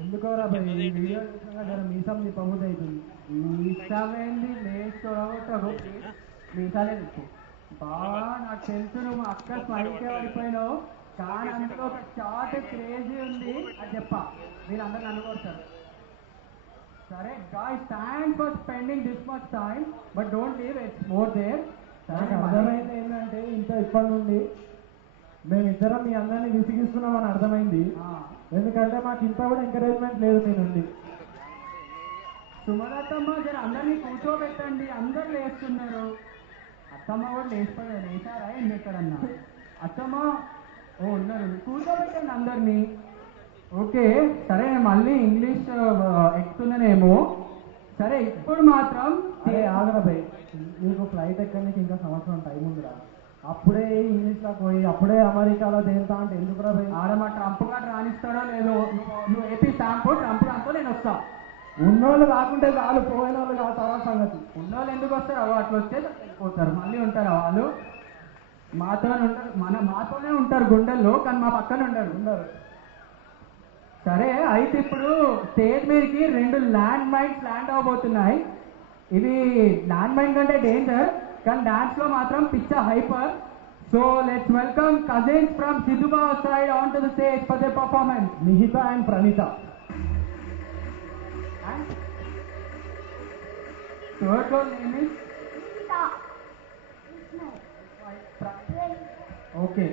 ఎందుకోరా భయ్, ఈ వీడియో చూసినాక జర మీసం నిప్పబుద్ధి అవుతుంది. ఇష్టమైంది లేచి చూడగొట్టకు, మీసాలే తిప్పు. బాగా నాకు తెలుసు నువ్వు అక్క స్మైల్కే పడిపోయినావు, కానీ అందులో ఒక షార్ట్ క్రేజీ ఉంది, అది చెప్పా వీళ్ళందరూ నన్ను కొడతారు. సరే guys, thanks for spending this much time, but don't leave, it's more there. నాకు అర్థమైంది ఏంటంటే ఇంత ఇప్పటి నుండి మేమిద్దరం మీ అందరినీ విసిగిస్తున్నామని అర్థమైంది. ఎందుకంటే మాకు ఇంత కూడా ఎంకరేజ్మెంట్ లేదు మీ నుండి. సుమలతమ్మ జర అందరినీ కూర్చోబెట్టండి, అందరు లేస్తున్నారు. అత్తమ్మ కూడా లేచారా ఏంటి ఎక్కడన్నా? అత్తమ్మ ఉన్నారు, కూర్చోబెట్టండి అందరినీ. ఓకే సరే, మళ్ళీ ఇంగ్లీష్ ఎక్కుతున్నానేమో. సరే ఇప్పుడు మాత్రం ఆగరా భయ్, నీకు ఫ్లైట్ ఎక్కడానికి ఇంకా సంవత్సరం టైం ఉందిరా. అప్పుడే ఇంగ్లీష్లో పోయి అప్పుడే అమెరికాలో తేలుతా అంటే ఎందుకు రా ఆడ మా ట్రంప్ గారు రాణిస్తాడో లేదో, నువ్వు ఏపీ స్టాంపు ట్రంప్ దాంతో నేను వస్తా. ఉన్నోళ్ళు కాకుంటే చాలు, పోయిన వాళ్ళు కాదు తర్వాత సంగతి. ఉన్నోళ్ళు ఎందుకు వస్తారు? అట్లా వస్తే వెళ్ళిపోతారు. మళ్ళీ ఉంటారు వాళ్ళు మాతోనే ఉంటారు, మాతోనే ఉంటారు గుండెల్లో, కానీ మా పక్కన ఉండరు. సరే, అయితే ఇప్పుడు స్టేజ్ మీదకి 2 ల్యాండ్ మైన్స్ ల్యాండ్ అవబోతున్నాయి. ఇవి ల్యాండ్ మైన్ కంటే డేంజర్, కానీ డాన్స్ లో మాత్రం పిచ్చ hyper. So let's welcome cousins from సిద్ధుబావ side on to the stage for the performance. Nihitha and Praneetha. Third girl name is okay.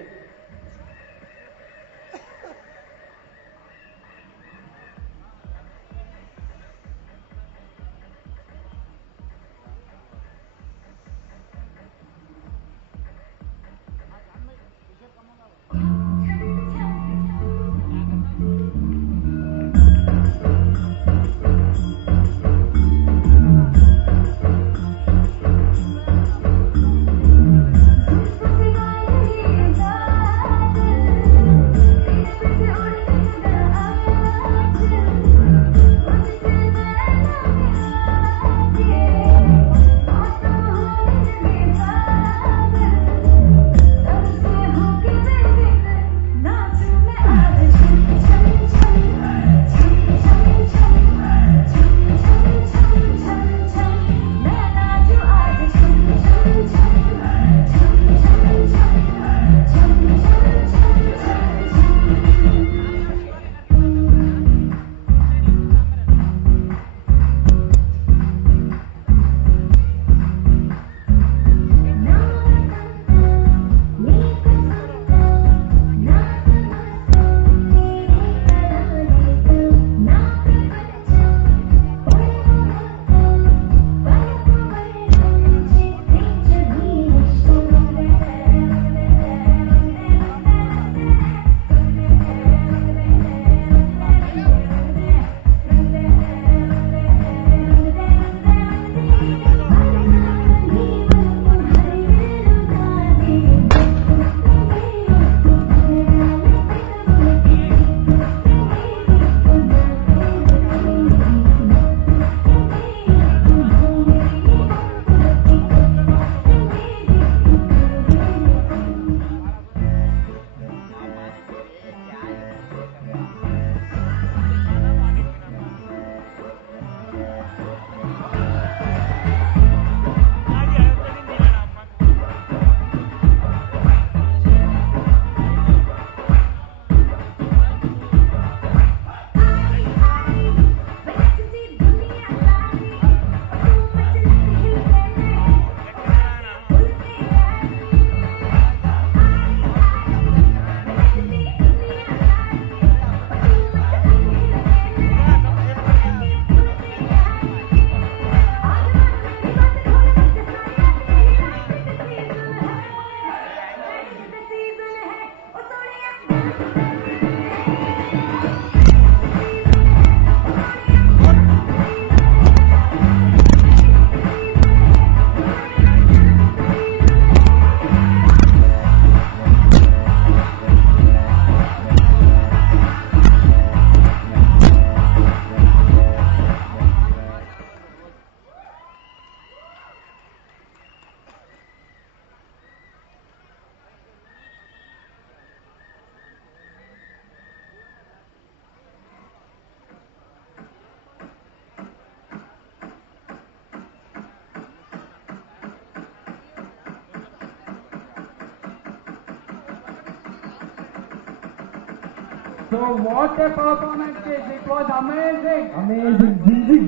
So what a performance is. It was amazing. Amazing. Zing.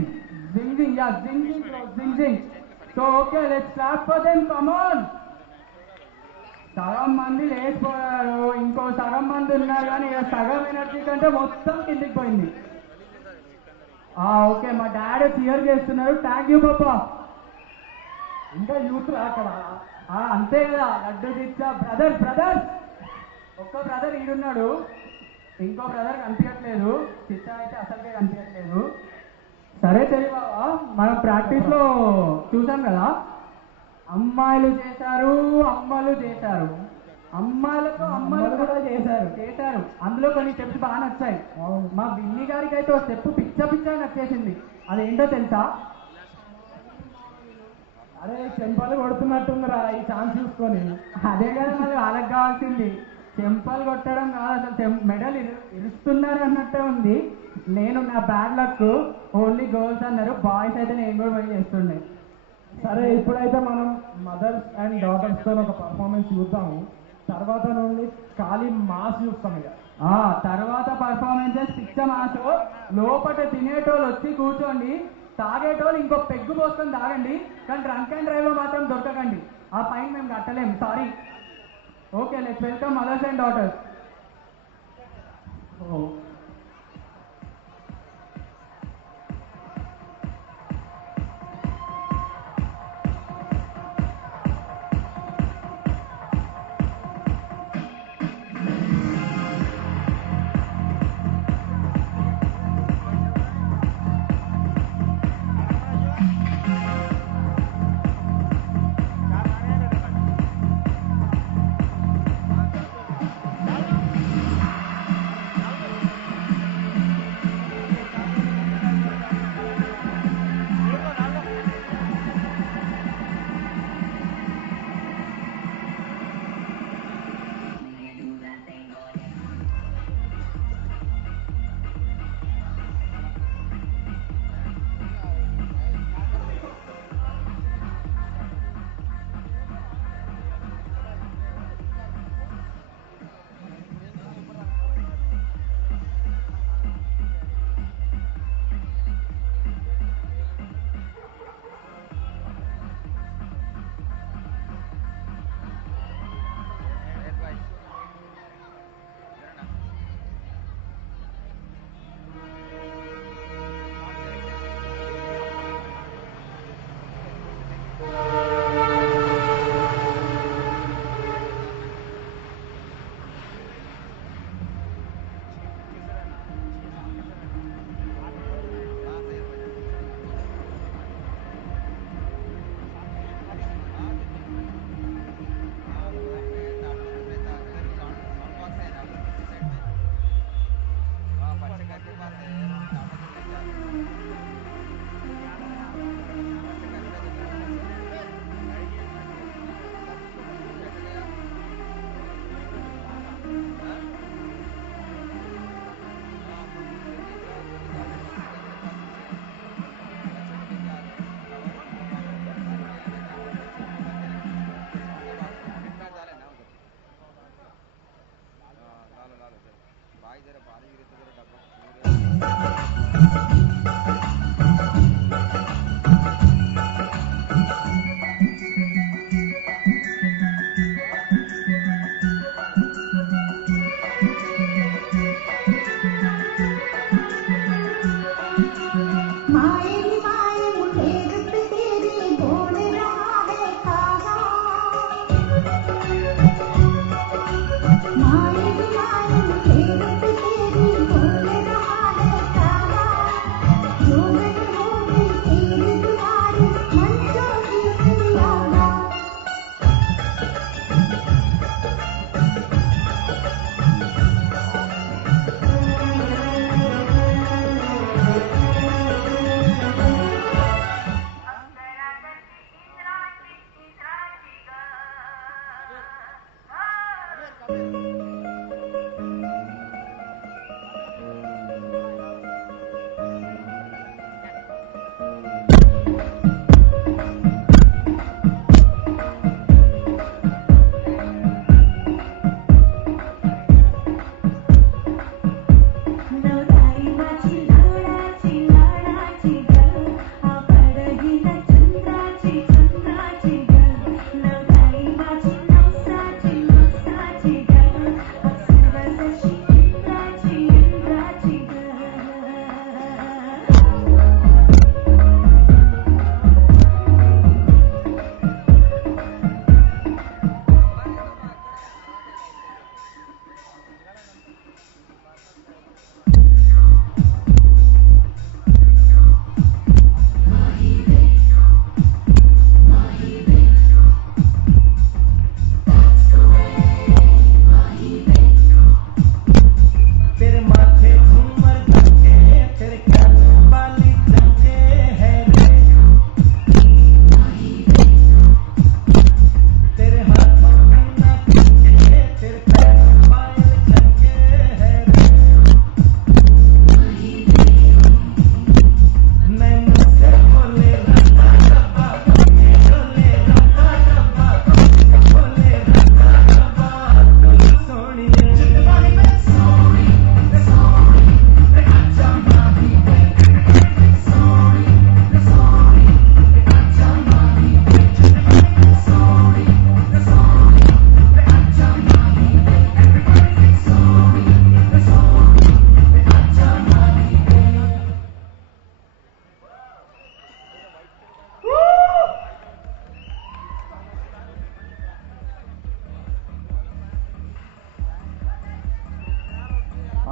Zing, yeah, zing. So okay, let's clap for them, come on. సగం మంది లేచిపోయారు, ఇంకో సగం మంది ఉన్నారు, కానీ ఇక సగం energy కంటే మొత్తం కిందికి పోయింది. ఓకే, మా డాడీ క్లియర్ చేస్తున్నారు. థ్యాంక్ యూ పాపా. ఇంకా యూత్ అక్కడ అంతే కదా, లడ్డు తెచ్చా. బ్రదర్ ఒక్క బ్రదర్ ఈడున్నాడు, ఇంకో బ్రదర్ కనిపించట్లేదు. చిచ్చా అయితే అసలుకే కనిపించట్లేదు. సరే తెలియవా, మనం ప్రాక్టీస్ లో చూసాం కదా, అమ్మాయిలు చేశారు, అమ్మలు చేశారు, అమ్మాయిలకు అమ్మలు కూడా చేశారు. అందులో కొన్ని స్టెప్స్ బాగా నచ్చాయి. మా విన్ని గారికి అయితే ఒక స్టెప్ పిచ్చ నచ్చేసింది. అదేంటో తెలుసా? అరే చెంపలు కొడుతున్నట్టుందిరా ఈ ఛాన్స్ చూసుకొని. అదే కదా మరి వాళ్ళకి కావాల్సింది. చెంపలు కొట్టడం కాదు, అసలు మెడల్ ఇరుస్తున్నారు అన్నట్టే ఉంది. నేను నా బ్యాడ్ లక్ ఓన్లీ గర్ల్స్ అన్నారు, బాయ్స్ అయితే నేను కూడా పోయి చేస్తుండే. సరే ఇప్పుడైతే మనం మదర్స్ అండ్ డాటర్స్ తో ఒక పర్ఫార్మెన్స్ చూద్దాము. తర్వాత నుండి ఖాళీ మాస్ చూస్తాం ఇక. తర్వాత పర్ఫార్మెన్సెస్ పిచ్చ మాసు. లోపల తినేటోళ్ళు వచ్చి కూర్చోండి, తాగేటోళ్ళు ఇంకో పెగ్గు పోసుకొని తాగండి, కానీ డ్రంక్ అండ్ డ్రైవ్ మాత్రం దొరకకండి. ఆ ఫైన్ మేము కట్టలేము, sorry. Okay, let's welcome mothers and daughters.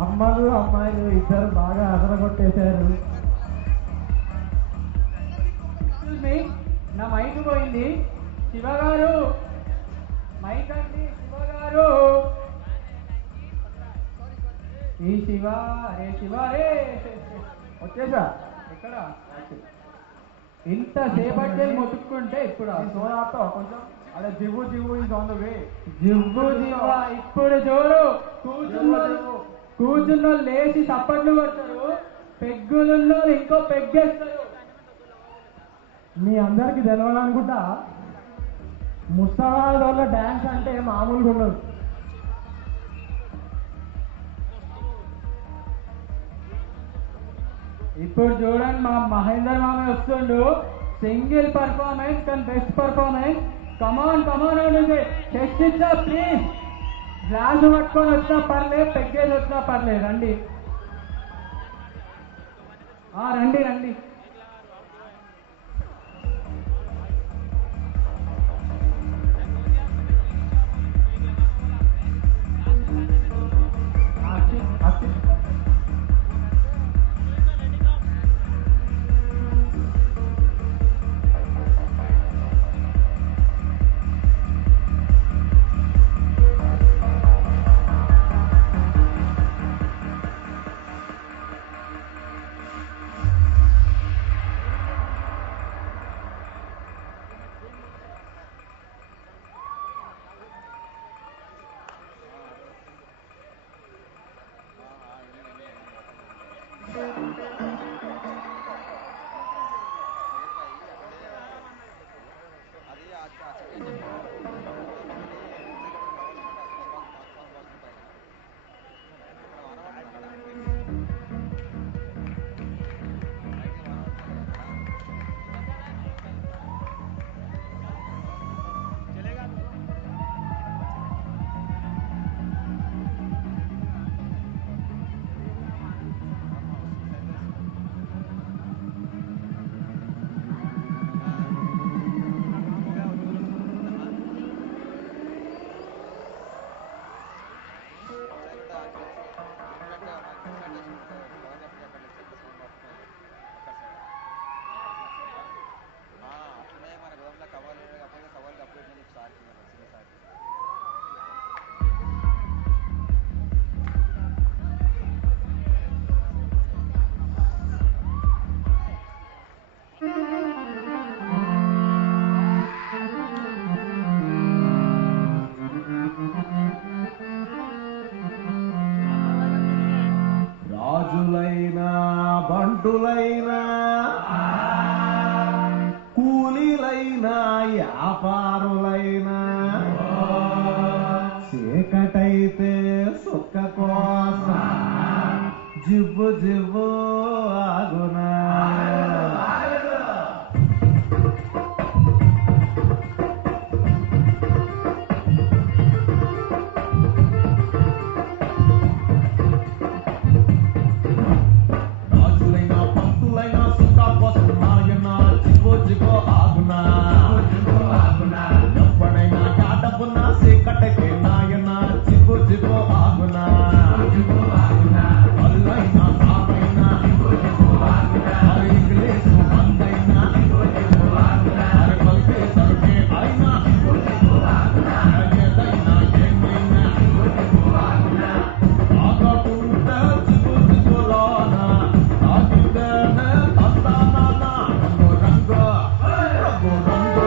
అమ్మలు అమ్మాయిలు ఇద్దరు బాగా అదరగొట్టేశారు. నా మైక్ పోయింది. శివ గారు మైక్ అండి. శివ గారు ఈ శివ రే వచ్చేసా ఎక్కడ ఇంతసేపట్టే మొత్తుకుంటే ఇప్పుడు సోనాతో కొంచెం అదే జివ్వు జివ్వు ఈజ్ ఆన్ ద వే. జివ్వు జివ్వ ఇప్పుడు చూడు. కూర్చున్న లేచి చప్పట్లు కొడతారు. పెగ్గులున్న ఇంకో పెగ్గేస్తారు. మీ అందరికి తెలియాలనుకుంటా ముస్తాబాద్ వాళ్ళ డాన్స్ అంటే మామూలుగా ఉండదు. ఇప్పుడు చూడండి మా మహేందర్ మామ వస్తుండు. సింగిల్ పర్ఫార్మెన్స్ కానీ బెస్ట్ పర్ఫార్మెన్స్. కమాన్ అంటే చెస్ట్ ఇచ్చా ప్లీజ్. గ్లాస్ పట్టుకొని వచ్చినా పర్లేదు, పెగ్గేసి వచ్చినా పర్లేదు. రండి రండి రండి. రాజులైనా బంటులైనా కూలీలైనా వ్యాపారులైనా చీకటైతే సుక్క కోసం జివ్వు జివ్వు ఆగునా. ఎప్పుడైనా కాటపున్నా సీకటకి నాయన జివ్వు జివ్వు ఆగునా. అల్లైనా తాపైనా ఇంగ్లీష్ అందైనా కలిపి సరుకే అయినా ఏదైనా ఏమైనా తాగకుంటే జివ్వు జివ్వులోనా తాగితేనే వస్తానా రంగు రంగు రంగు రంగు.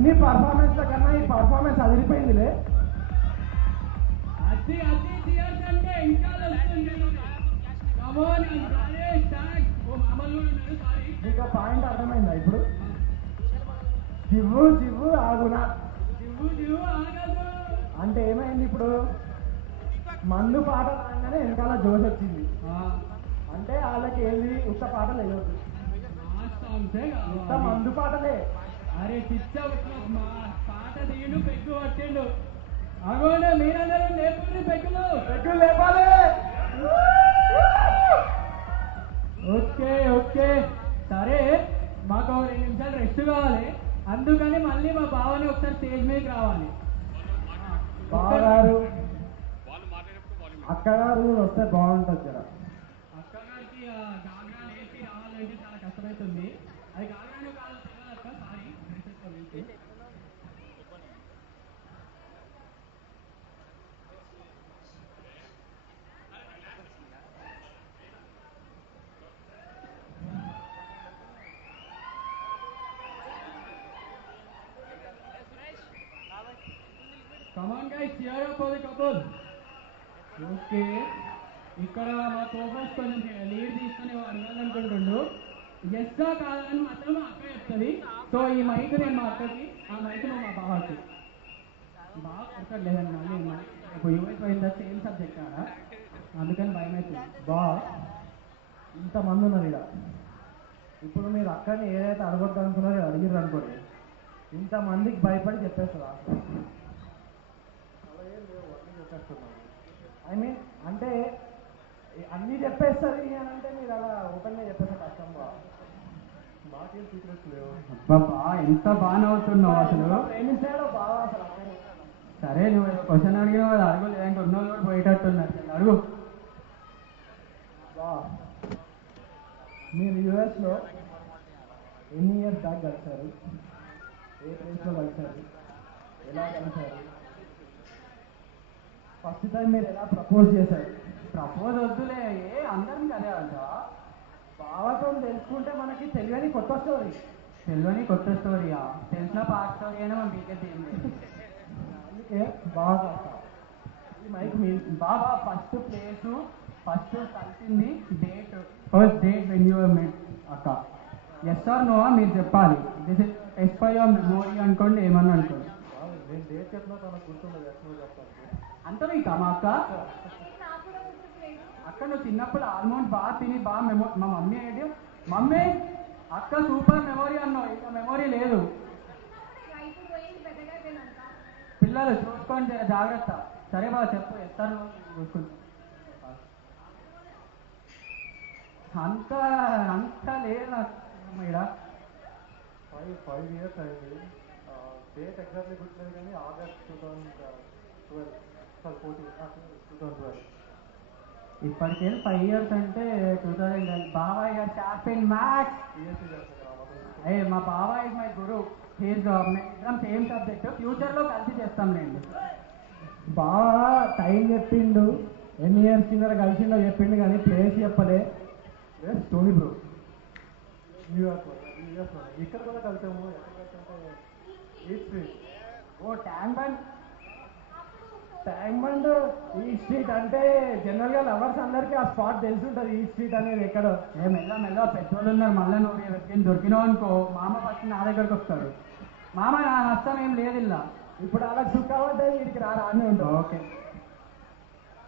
అన్ని పర్ఫార్మెన్స్ల కన్నా ఈ పర్ఫార్మెన్స్ అదిరిపోయిందిలే. అది థియేటర్ అంటే ఇంకా వస్తుంది. Come on start. ఓ మామూలు కూడా ఉన్నారు. సారీ. నీకు పాయింట్ అర్థమైందా ఇప్పుడు? జివ్వు జివ్వు ఆగునా జివ్వు ఆగదు. అంటే ఏమైంది ఇప్పుడు? మందు పాట రాగానే వెనకాల జోష్ వచ్చింది. అంటే వాళ్ళకి ఏంది ఉత్త పాటలు వేయొద్దు, ఉత్త మందు పాటలే. అరే పిచ్చ మా పాట తీయడు పెగ్గు పట్టిండు. అగోనే మీరందరూ లేపుని పెగ్గులు లేపాలి. ఓకే ఓకే సరే, మాకు 2 నిమిషాలు రెస్ట్ కావాలి. అందుకని మళ్ళీ మా బావని ఒకసారి స్టేజ్ మీదకి రావాలి. బావగారు అక్కగారు వస్తే బాగుంటుంది కదా. అక్కగారికి గాగ్రా వేసి రావాలంటే చాలా కష్టమవుతుంది. అది గాగ్రాను కాదు తెలియదక్క. Sorry. Come on guys, cheer up for the couple. Okay, ఇక్కడ మా కోహోస్ట్ కొంచెం లీడ్ తీసుకుని అడగాలనుకుంటుండు. ఎస్సా కాదని మాత్రం మా అక్క చెప్తుంది. సో ఈ మైక్ నేను మా అక్కకి, ఆ మైక్ నువ్వు మా బావకి. బాగా కొట్టలేదండి మళ్ళీ ఇప్పుడు యూఎస్ పోయిందా సేమ్ సబ్జెక్ట్ కాదా, అందుకని భయం అవుతుంది. ఇంతమంది ఉన్నారు ఇక్కడ. ఇప్పుడు మీరు అక్కని ఏదైతే అడగొద్దు అనుకున్నారో అడిగిర్రు అనుకోండి, ఇంతమందికి భయపడి చెప్పేస్తుందా? ఐ మీన్ అంటే అన్నీ చెప్పేస్తుంది అని అంటే మీరు అలా ఓపెన్గా చెప్పేస్తే కష్టం. మాకేం సీక్రెట్స్ లేవు. బాబా ఎంత బాగా నవ్వుతున్నావు అసలు. ప్రేమించాడో బాగా అసలు అక్కని. సరే నువ్వు క్వశ్చన్ అడిగిన వాళ్ళు అడుగు, లేదంటే ఉన్న వాళ్ళు కూడా పోయేటట్టున్నారు. అడుగు. మీరు యూఎస్లో ఎన్ని ఇయర్స్ బ్యాక్ కలిసారు? ఏ ప్లేస్లో కలిసారు? ఎలా కలిసారు? ఫస్ట్ టైం మీరు ఎలా ప్రపోజ్ చేశారు? ప్రపోజ్ వద్దులే, అందరికి అదే అంటా. బావతో తెలుసుకుంటే మనకి తెలియని కొత్త స్టోరీ. తెలియని కొత్త స్టోరీయా? తెలిసిన పాత స్టోరీ అయినా మనం మీకే ఏం లేదు. అందుకే బాగా ఈ మైక్ మీ బాబా ఫస్ట్ ప్లేసు, ఫస్ట్ కలిసింది date, first date when you met అక్క. ఎస్ ఆర్ నో మీరు చెప్పాలి. This is test for your memory అనుకోండి, ఏమన్నా అనుకోండి. నేను డేట్ చెప్పినా తనకు గుర్తుండదు. ఎట్లా చెప్తాను అంత మీకా మా అక్క? అక్క నువ్వు చిన్నప్పుడు ఆల్మోస్ట్ బాగా తిని బాగా మా మమ్మీ ఏంటి, మమ్మీ అక్క సూపర్ మెమొరీ అన్నావు, ఇంకా మెమొరీ లేదు. పిల్లలు చూసుకోండి జాగ్రత్త. సరే బాగా చెప్పు, ఎత్తాను చూసుకుంటా. అంత అంత లేదు ఇక్కడ. 5 years అయింది. డేట్ ఎగ్జాక్ట్లీ గుర్తులేదు కానీ ఆగస్ట్ 2012, 2012. ఇప్పటికే 5 years అంటే 2010. బాబాయ్ గారు చాపిన్ మ్యాథ్స్. మా బాబాయ్ ఇస్ మై గురు. ఇద్దరం సేమ్ సబ్జెక్ట్, ఫ్యూచర్లో కలిసి చేస్తాంలేండి. బాగా టైం చెప్పిండు, ఎన్ని ఇయర్స్ కింద కలిసిండో చెప్పిండు కానీ ప్లేస్ చెప్పలే. స్టోరీ బ్రో, న్యూయార్క్లో ఇక్కడ కూడా కలిసాము. ఎక్కడ కలిసామంటే ఈస్ట్ స్ట్రీట్. ఓ ట్యాంక్ బండ్ ఈ స్ట్రీట్ అంటే జనరల్గా లవర్స్ అందరికీ ఆ స్పాట్ తెలిసి ఉంటుంది. ఈ స్ట్రీట్ అనేది ఎక్కడో. మెల్ల పెట్రోల్ ఉన్నారు. మళ్ళీ నువ్వు వెతికి దొరికినావు అనుకో, మామ ఫస్ట్ నా దగ్గరకు వస్తాడు. మామ నా నష్టం ఏం లేదు ఇలా. ఇప్పుడు అలా చుక్కబడ్డా వీడికి రాని ఉంటావు. ఓకే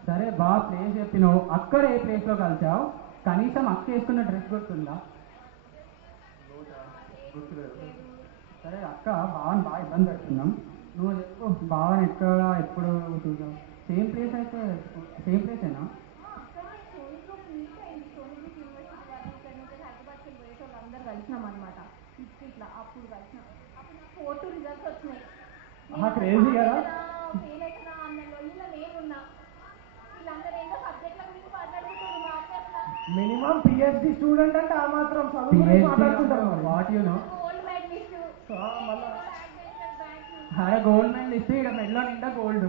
సరే బాగా ప్లేస్ చెప్పినావు. అక్కడ ఏ ప్లేస్లో కలిసావు? కనీసం అక్క వేసుకున్న డ్రెస్ గుర్తుందా? సరే అక్క బావని బాగా ఇబ్బంది పెడుతున్నాం, నువ్వు చెప్పు బావని ఎక్కడ ఎప్పుడు చూసావు? సేమ్ ప్లేస్ అయితే సేమ్ ప్లేసేనా? కలిసినాం అనమాట. ఇట్లా అప్పుడు కలిసినాం. అప్పుడు నాకు 4 రిజల్ట్స్ వచ్చినాయి. క్రేజీ కదా. ఫెయిల్ అవుతున్నా అన్న లొల్లిలో నేనున్నా. వీళ్ళందరూ ఏంటో సబ్జెక్ట్ల గురించి మాట్లాడుకుంటారు. మినిమం పిహెచ్డి స్టూడెంట్ అంటే ఆ మాత్రం చదువు మాట్లాడుకుంటారు. What you know? Gold medalist. అరే గోల్డ్ మెడలిస్ట్, ఇక్కడ మెడలో నిండా గోల్డ్.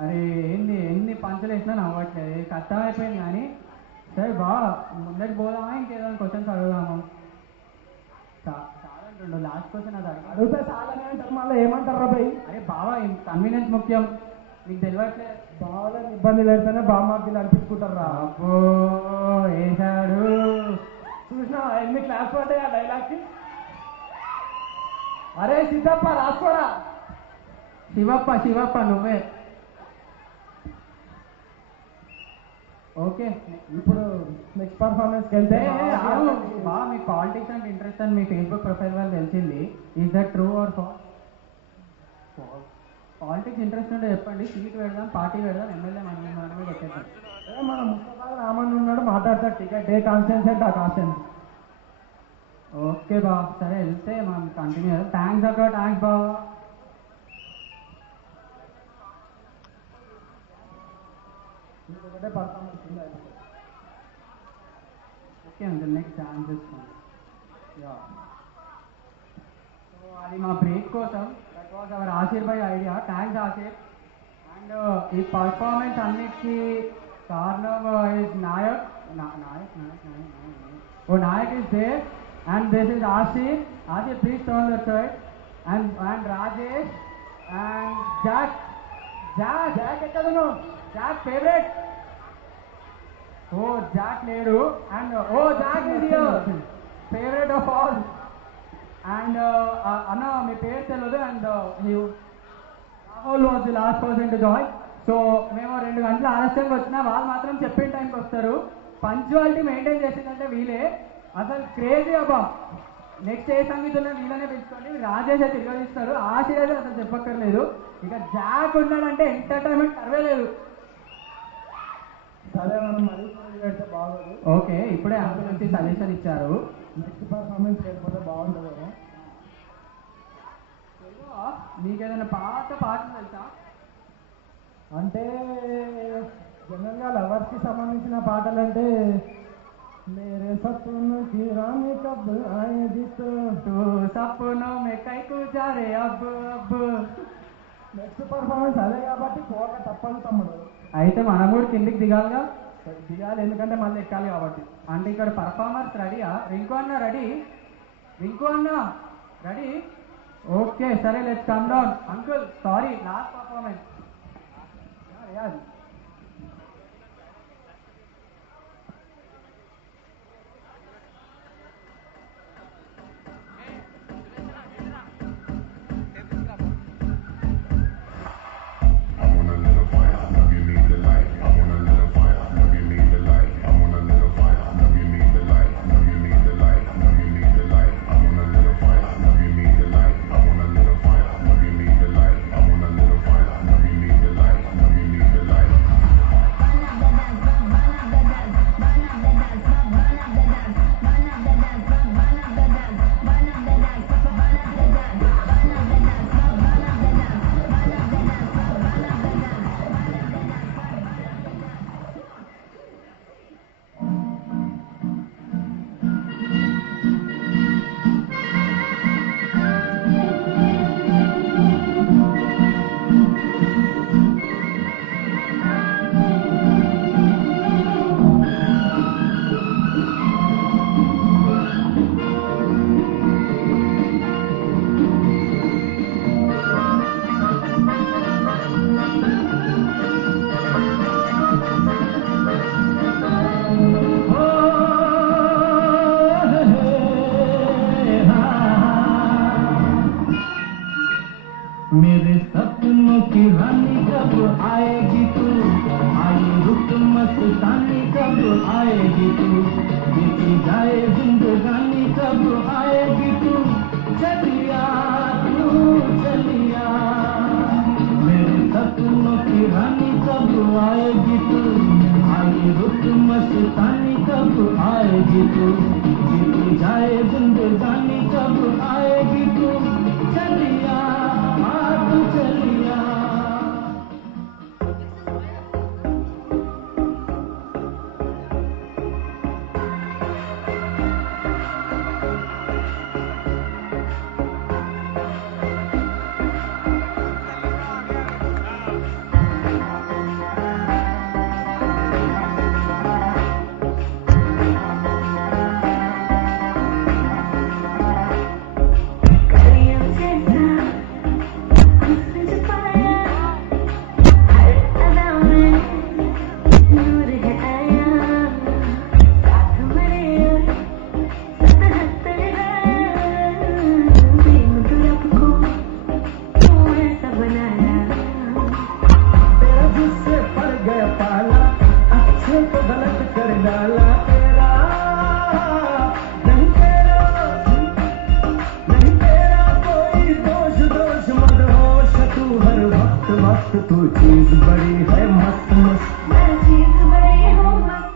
అరే ఏంది ఎన్ని పంచులు వేసినా నవ్వట్లేదు, కష్టం అయిపోయింది. కానీ సరే బాగా ముందరికి పోదామా, ఇంకేదైనా క్వశ్చన్స్ అడుగుదామా? అడుగుతుండు లాస్ట్ క్వశ్చన్ అది అడుగు. అడిగితే చాలని అంటారు, మళ్ళీ ఏమంటారా భయ్? అరే బావా కన్వీనియన్స్ ముఖ్యం, నీకు తెలియట్లే. బావలని ఇబ్బంది పెడితేనే బామ్మార్తీలు అనిపించుకుంటారా? అబ్బో వేసాడు. చూసినా ఎన్ని క్లాస్ పడ్డాయి ఆ డైలాగ్కి? అరే సిద్ధప్ప రాసుకోరా. శివప్ప నువ్వే. ఓకే ఇప్పుడు నెక్స్ట్ పర్ఫార్మెన్స్కి వెళ్తే బాగా మీ పాలిటిక్స్ అంటే ఇంట్రెస్ట్ అని మీ ఫేస్బుక్ ప్రొఫైల్ వాళ్ళు తెలిసింది. Is that true or false? Politics interest ఉంటే చెప్పండి, సీట్ పెడదాం, పార్టీ పెడదాం, ఎమ్మెల్యే మనమే కొట్టేద్దాం. మన ముస్తఫా రామన్ ఉన్నాడు, మాట్లాడతాడు. టికెట్ ఏ కాన్స్టెన్స్ అంటే ఆ కాన్స్టెన్స్. ఓకే బా, సరే వెళ్తే మనం కంటిన్యూ చేద్దాం. థ్యాంక్స్ అక్క, థ్యాంక్స్ బా. ఒకటే పర్ఫార్మెన్స్ ఉంది. ఓకే అండి, నెక్స్ట్ డాన్స్ చేస్తాను. సో అది మా బ్రేక్ కోసం, that was our Asir bhai idea. Thanks Asir. And ఈ పర్ఫార్మెన్స్ అన్నిటికీ కారణం is Nayak. Nayak is there and this is Asir. Asir please turn the side. And Rajesh and Jack. Jack ఎక్కడ? Jack favourite. ఓ జాక్ లేడు. And oh Jack is here, favourite of all. And అన్న మీ పేరు తెలియదు. And Rahul was the last person to join. So మేము 2 గంటలు ఆలస్యంగా వచ్చినా వాళ్ళు మాత్రం చెప్పిన టైంకి వస్తారు. పంచువాలిటీ మెయింటైన్ చేసిందంటే వీళ్ళే అసలు క్రేజీ అబ్బా. నెక్స్ట్ ఏ సంగీతంలో వీళ్ళనే పెంచుకోండి. రాజేష్ అయితే తిరగదిస్తారు, ఆశీర్ అయితే అసలు చెప్పక్కర్లేదు. ఇక జాక్ ఉన్నాడంటే ఎంటర్టైన్మెంట్ కరవేలేదు. సరే మనం మరీ పెడితే బాగోదు. ఓకే, ఇప్పుడే అందులో నుంచి సజెషన్ ఇచ్చారు. నెక్స్ట్ పర్ఫార్మెన్స్ వెళ్ళిపోతే బాగుంటుంది కదా. నీకేదైనా పాటలు తెలుసా? అంటే జనరల్గా లవర్స్కి సంబంధించిన పాటలు అంటే మేరే సప్పును కిరాని కబ్ ఆయే జిత్ సప్పును మే కైకు జారే అబ్బు అబ్బు. నెక్స్ట్ పర్ఫార్మెన్స్ అదే కాబట్టి పోక తప్పదు తమ్ముడు. అయితే మనం కూడా కిందికి దిగాలిగా. దిగాలి, ఎందుకంటే మళ్ళీ ఎక్కాలి కాబట్టి. అంటే ఇక్కడ పర్ఫార్మర్స్ రెడీయా? రింకు అన్న రెడీ? రింకు అన్న రెడీ? ఓకే సరే, let's come down. Uncle sorry, last performance. मस्त तू चीज बड़ी है मस्त मस्त मेरी चीज बड़ी हो मस्त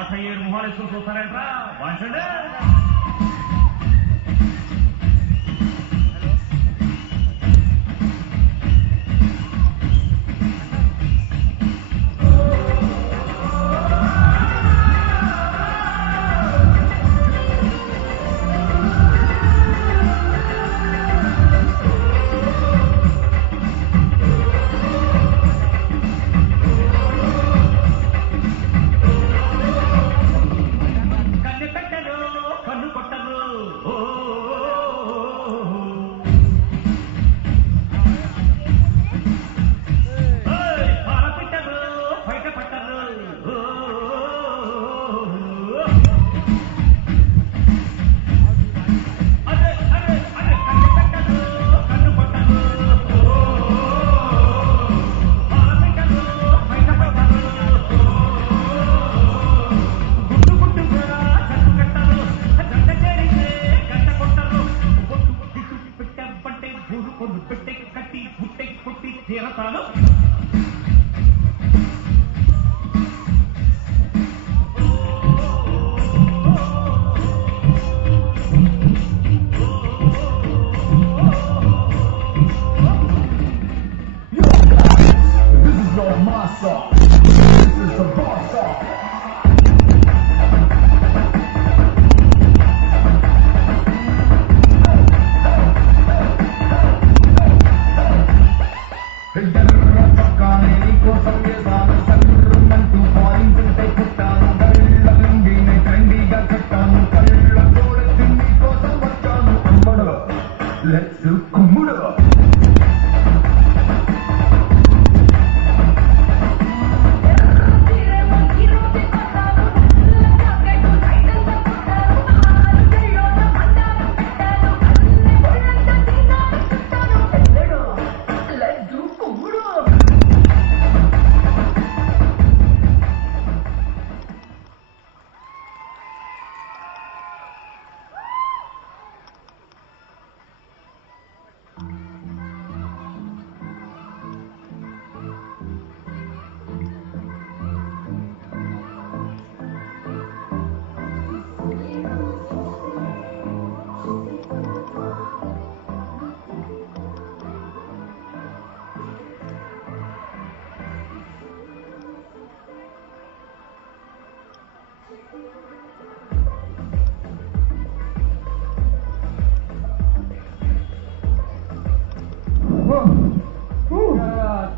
అటయ్యేరు మొహాలేసుకుని చూస్తారంట్రా వాంచండి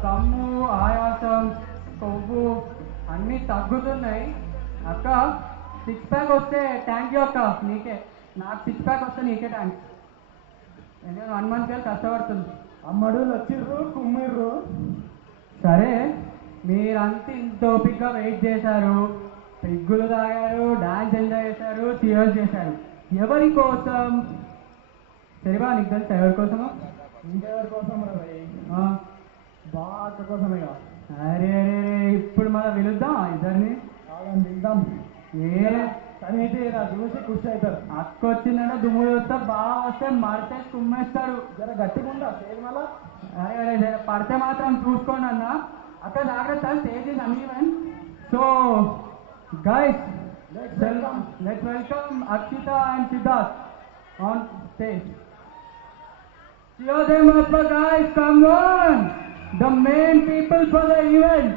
దమ్ము ఆయాసం కొవ్వు అన్నీ తగ్గుతున్నాయి అక్క. 6 ప్యాక్ వస్తే థ్యాంక్ యూ అక్క, నీకే. నాకు 6 ప్యాక్ వస్తే నీకే థ్యాంక్స్. నేను 1 మంత్ గారు కష్టపడుతుంది. అమ్మడు వచ్చిర్రు కుమ్మిర్రు. సరే, మీరంతా ఇంత ఓపిక్గా వెయిట్ చేశారు, పెగ్గులు తాగారు, డాన్స్ ఎంజాయ్ చేశారు, చీర్స్ చేశారు. ఎవరి కోసం? సరిగా నీకు తెలుసా ఎవరి కోసమో? ఇంకెవరి కోసం రా బాగా కోసమే కదా. అరే అరే అరే, ఇప్పుడు మనం పిలుద్దాం ఇద్దరిని. కాదని పిలుద్దాం. ఏ తనైతే ఇలా చూసి ఖుషి అవుతారు. అక్క వచ్చిందంటే దుమ్ముడు వస్తే బాగా వస్తే మడితే కుమ్మేస్తాడు. జర గట్టిగా ఉందా స్టేజ్ మళ్ళా. అరే అరే జర పడితే మాత్రం చూసుకోండి అన్న. అక్కడ జాగ్రత్త, stage is uneven. So guys, let's welcome Akshita and Siddharth on stage. Cheer them up, guys, come on! The main people for the event.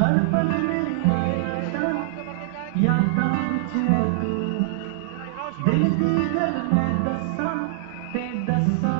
हर पल मेरी आशा यादां विच है तू दिल दी गल मैं दस्सां ते दस्सां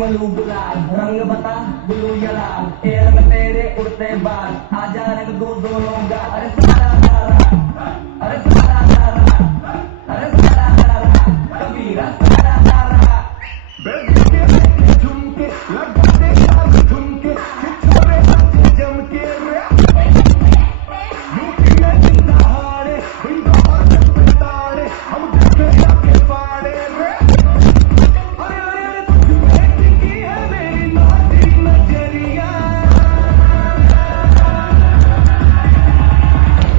मलू गुलाल रंग बता ब्लू या लाल एयर में तेरे उड़ते बाल आजा रंग दो दोनों का अरे सारा सारा अरे सारा सारा अरे सारा सारा कबीरा सारा सारा झुमके लगाते यार झुमके छोरे बच्चे जमके यूपी में जिंदा हारे बिंदा और ताड़े हम देखे जाके पाड़े रे अरे अरे तुझमें टिकी है मेरी नाटी नजरिया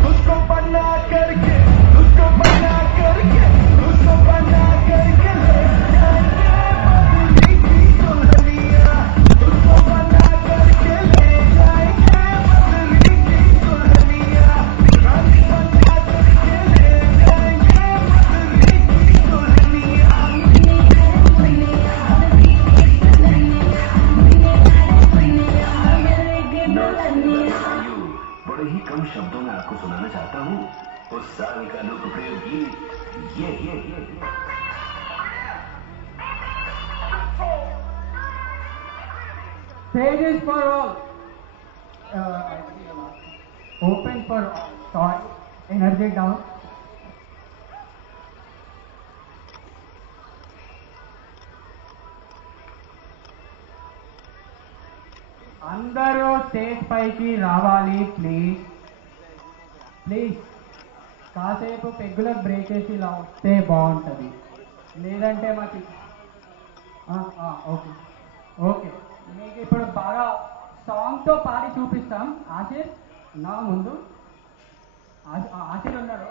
तुझको बना करके तुझको बना करके तुझको बना करके ले जाएंगे बदली की दुल्हनिया तुझको बना करके ले जाएंगे बदली की दुल्हनिया रानी बना करके ले जाएंगे बदली की दुल्हनिया बड़े ही कम शब्दों में आपको सुनाना चाहता हूँ उस साल का लोकप्रिय गीत ये Stage is for all. Open for all. Energy down. అందరూ స్టేజ్ పైకి రావాలి ప్లీజ్ ప్లీజ్ కాసేపు పెగ్గులకు బ్రేక్ వేసి ఇలా వస్తే బాగుంటుంది లేదంటే మాకు ఓకే ఓకే మీకు ఇప్పుడు బాగా సాంగ్తో పాడి చూపిస్తాం ఆశీర్ నా ముందు ఆశీర్ ఉన్నాడు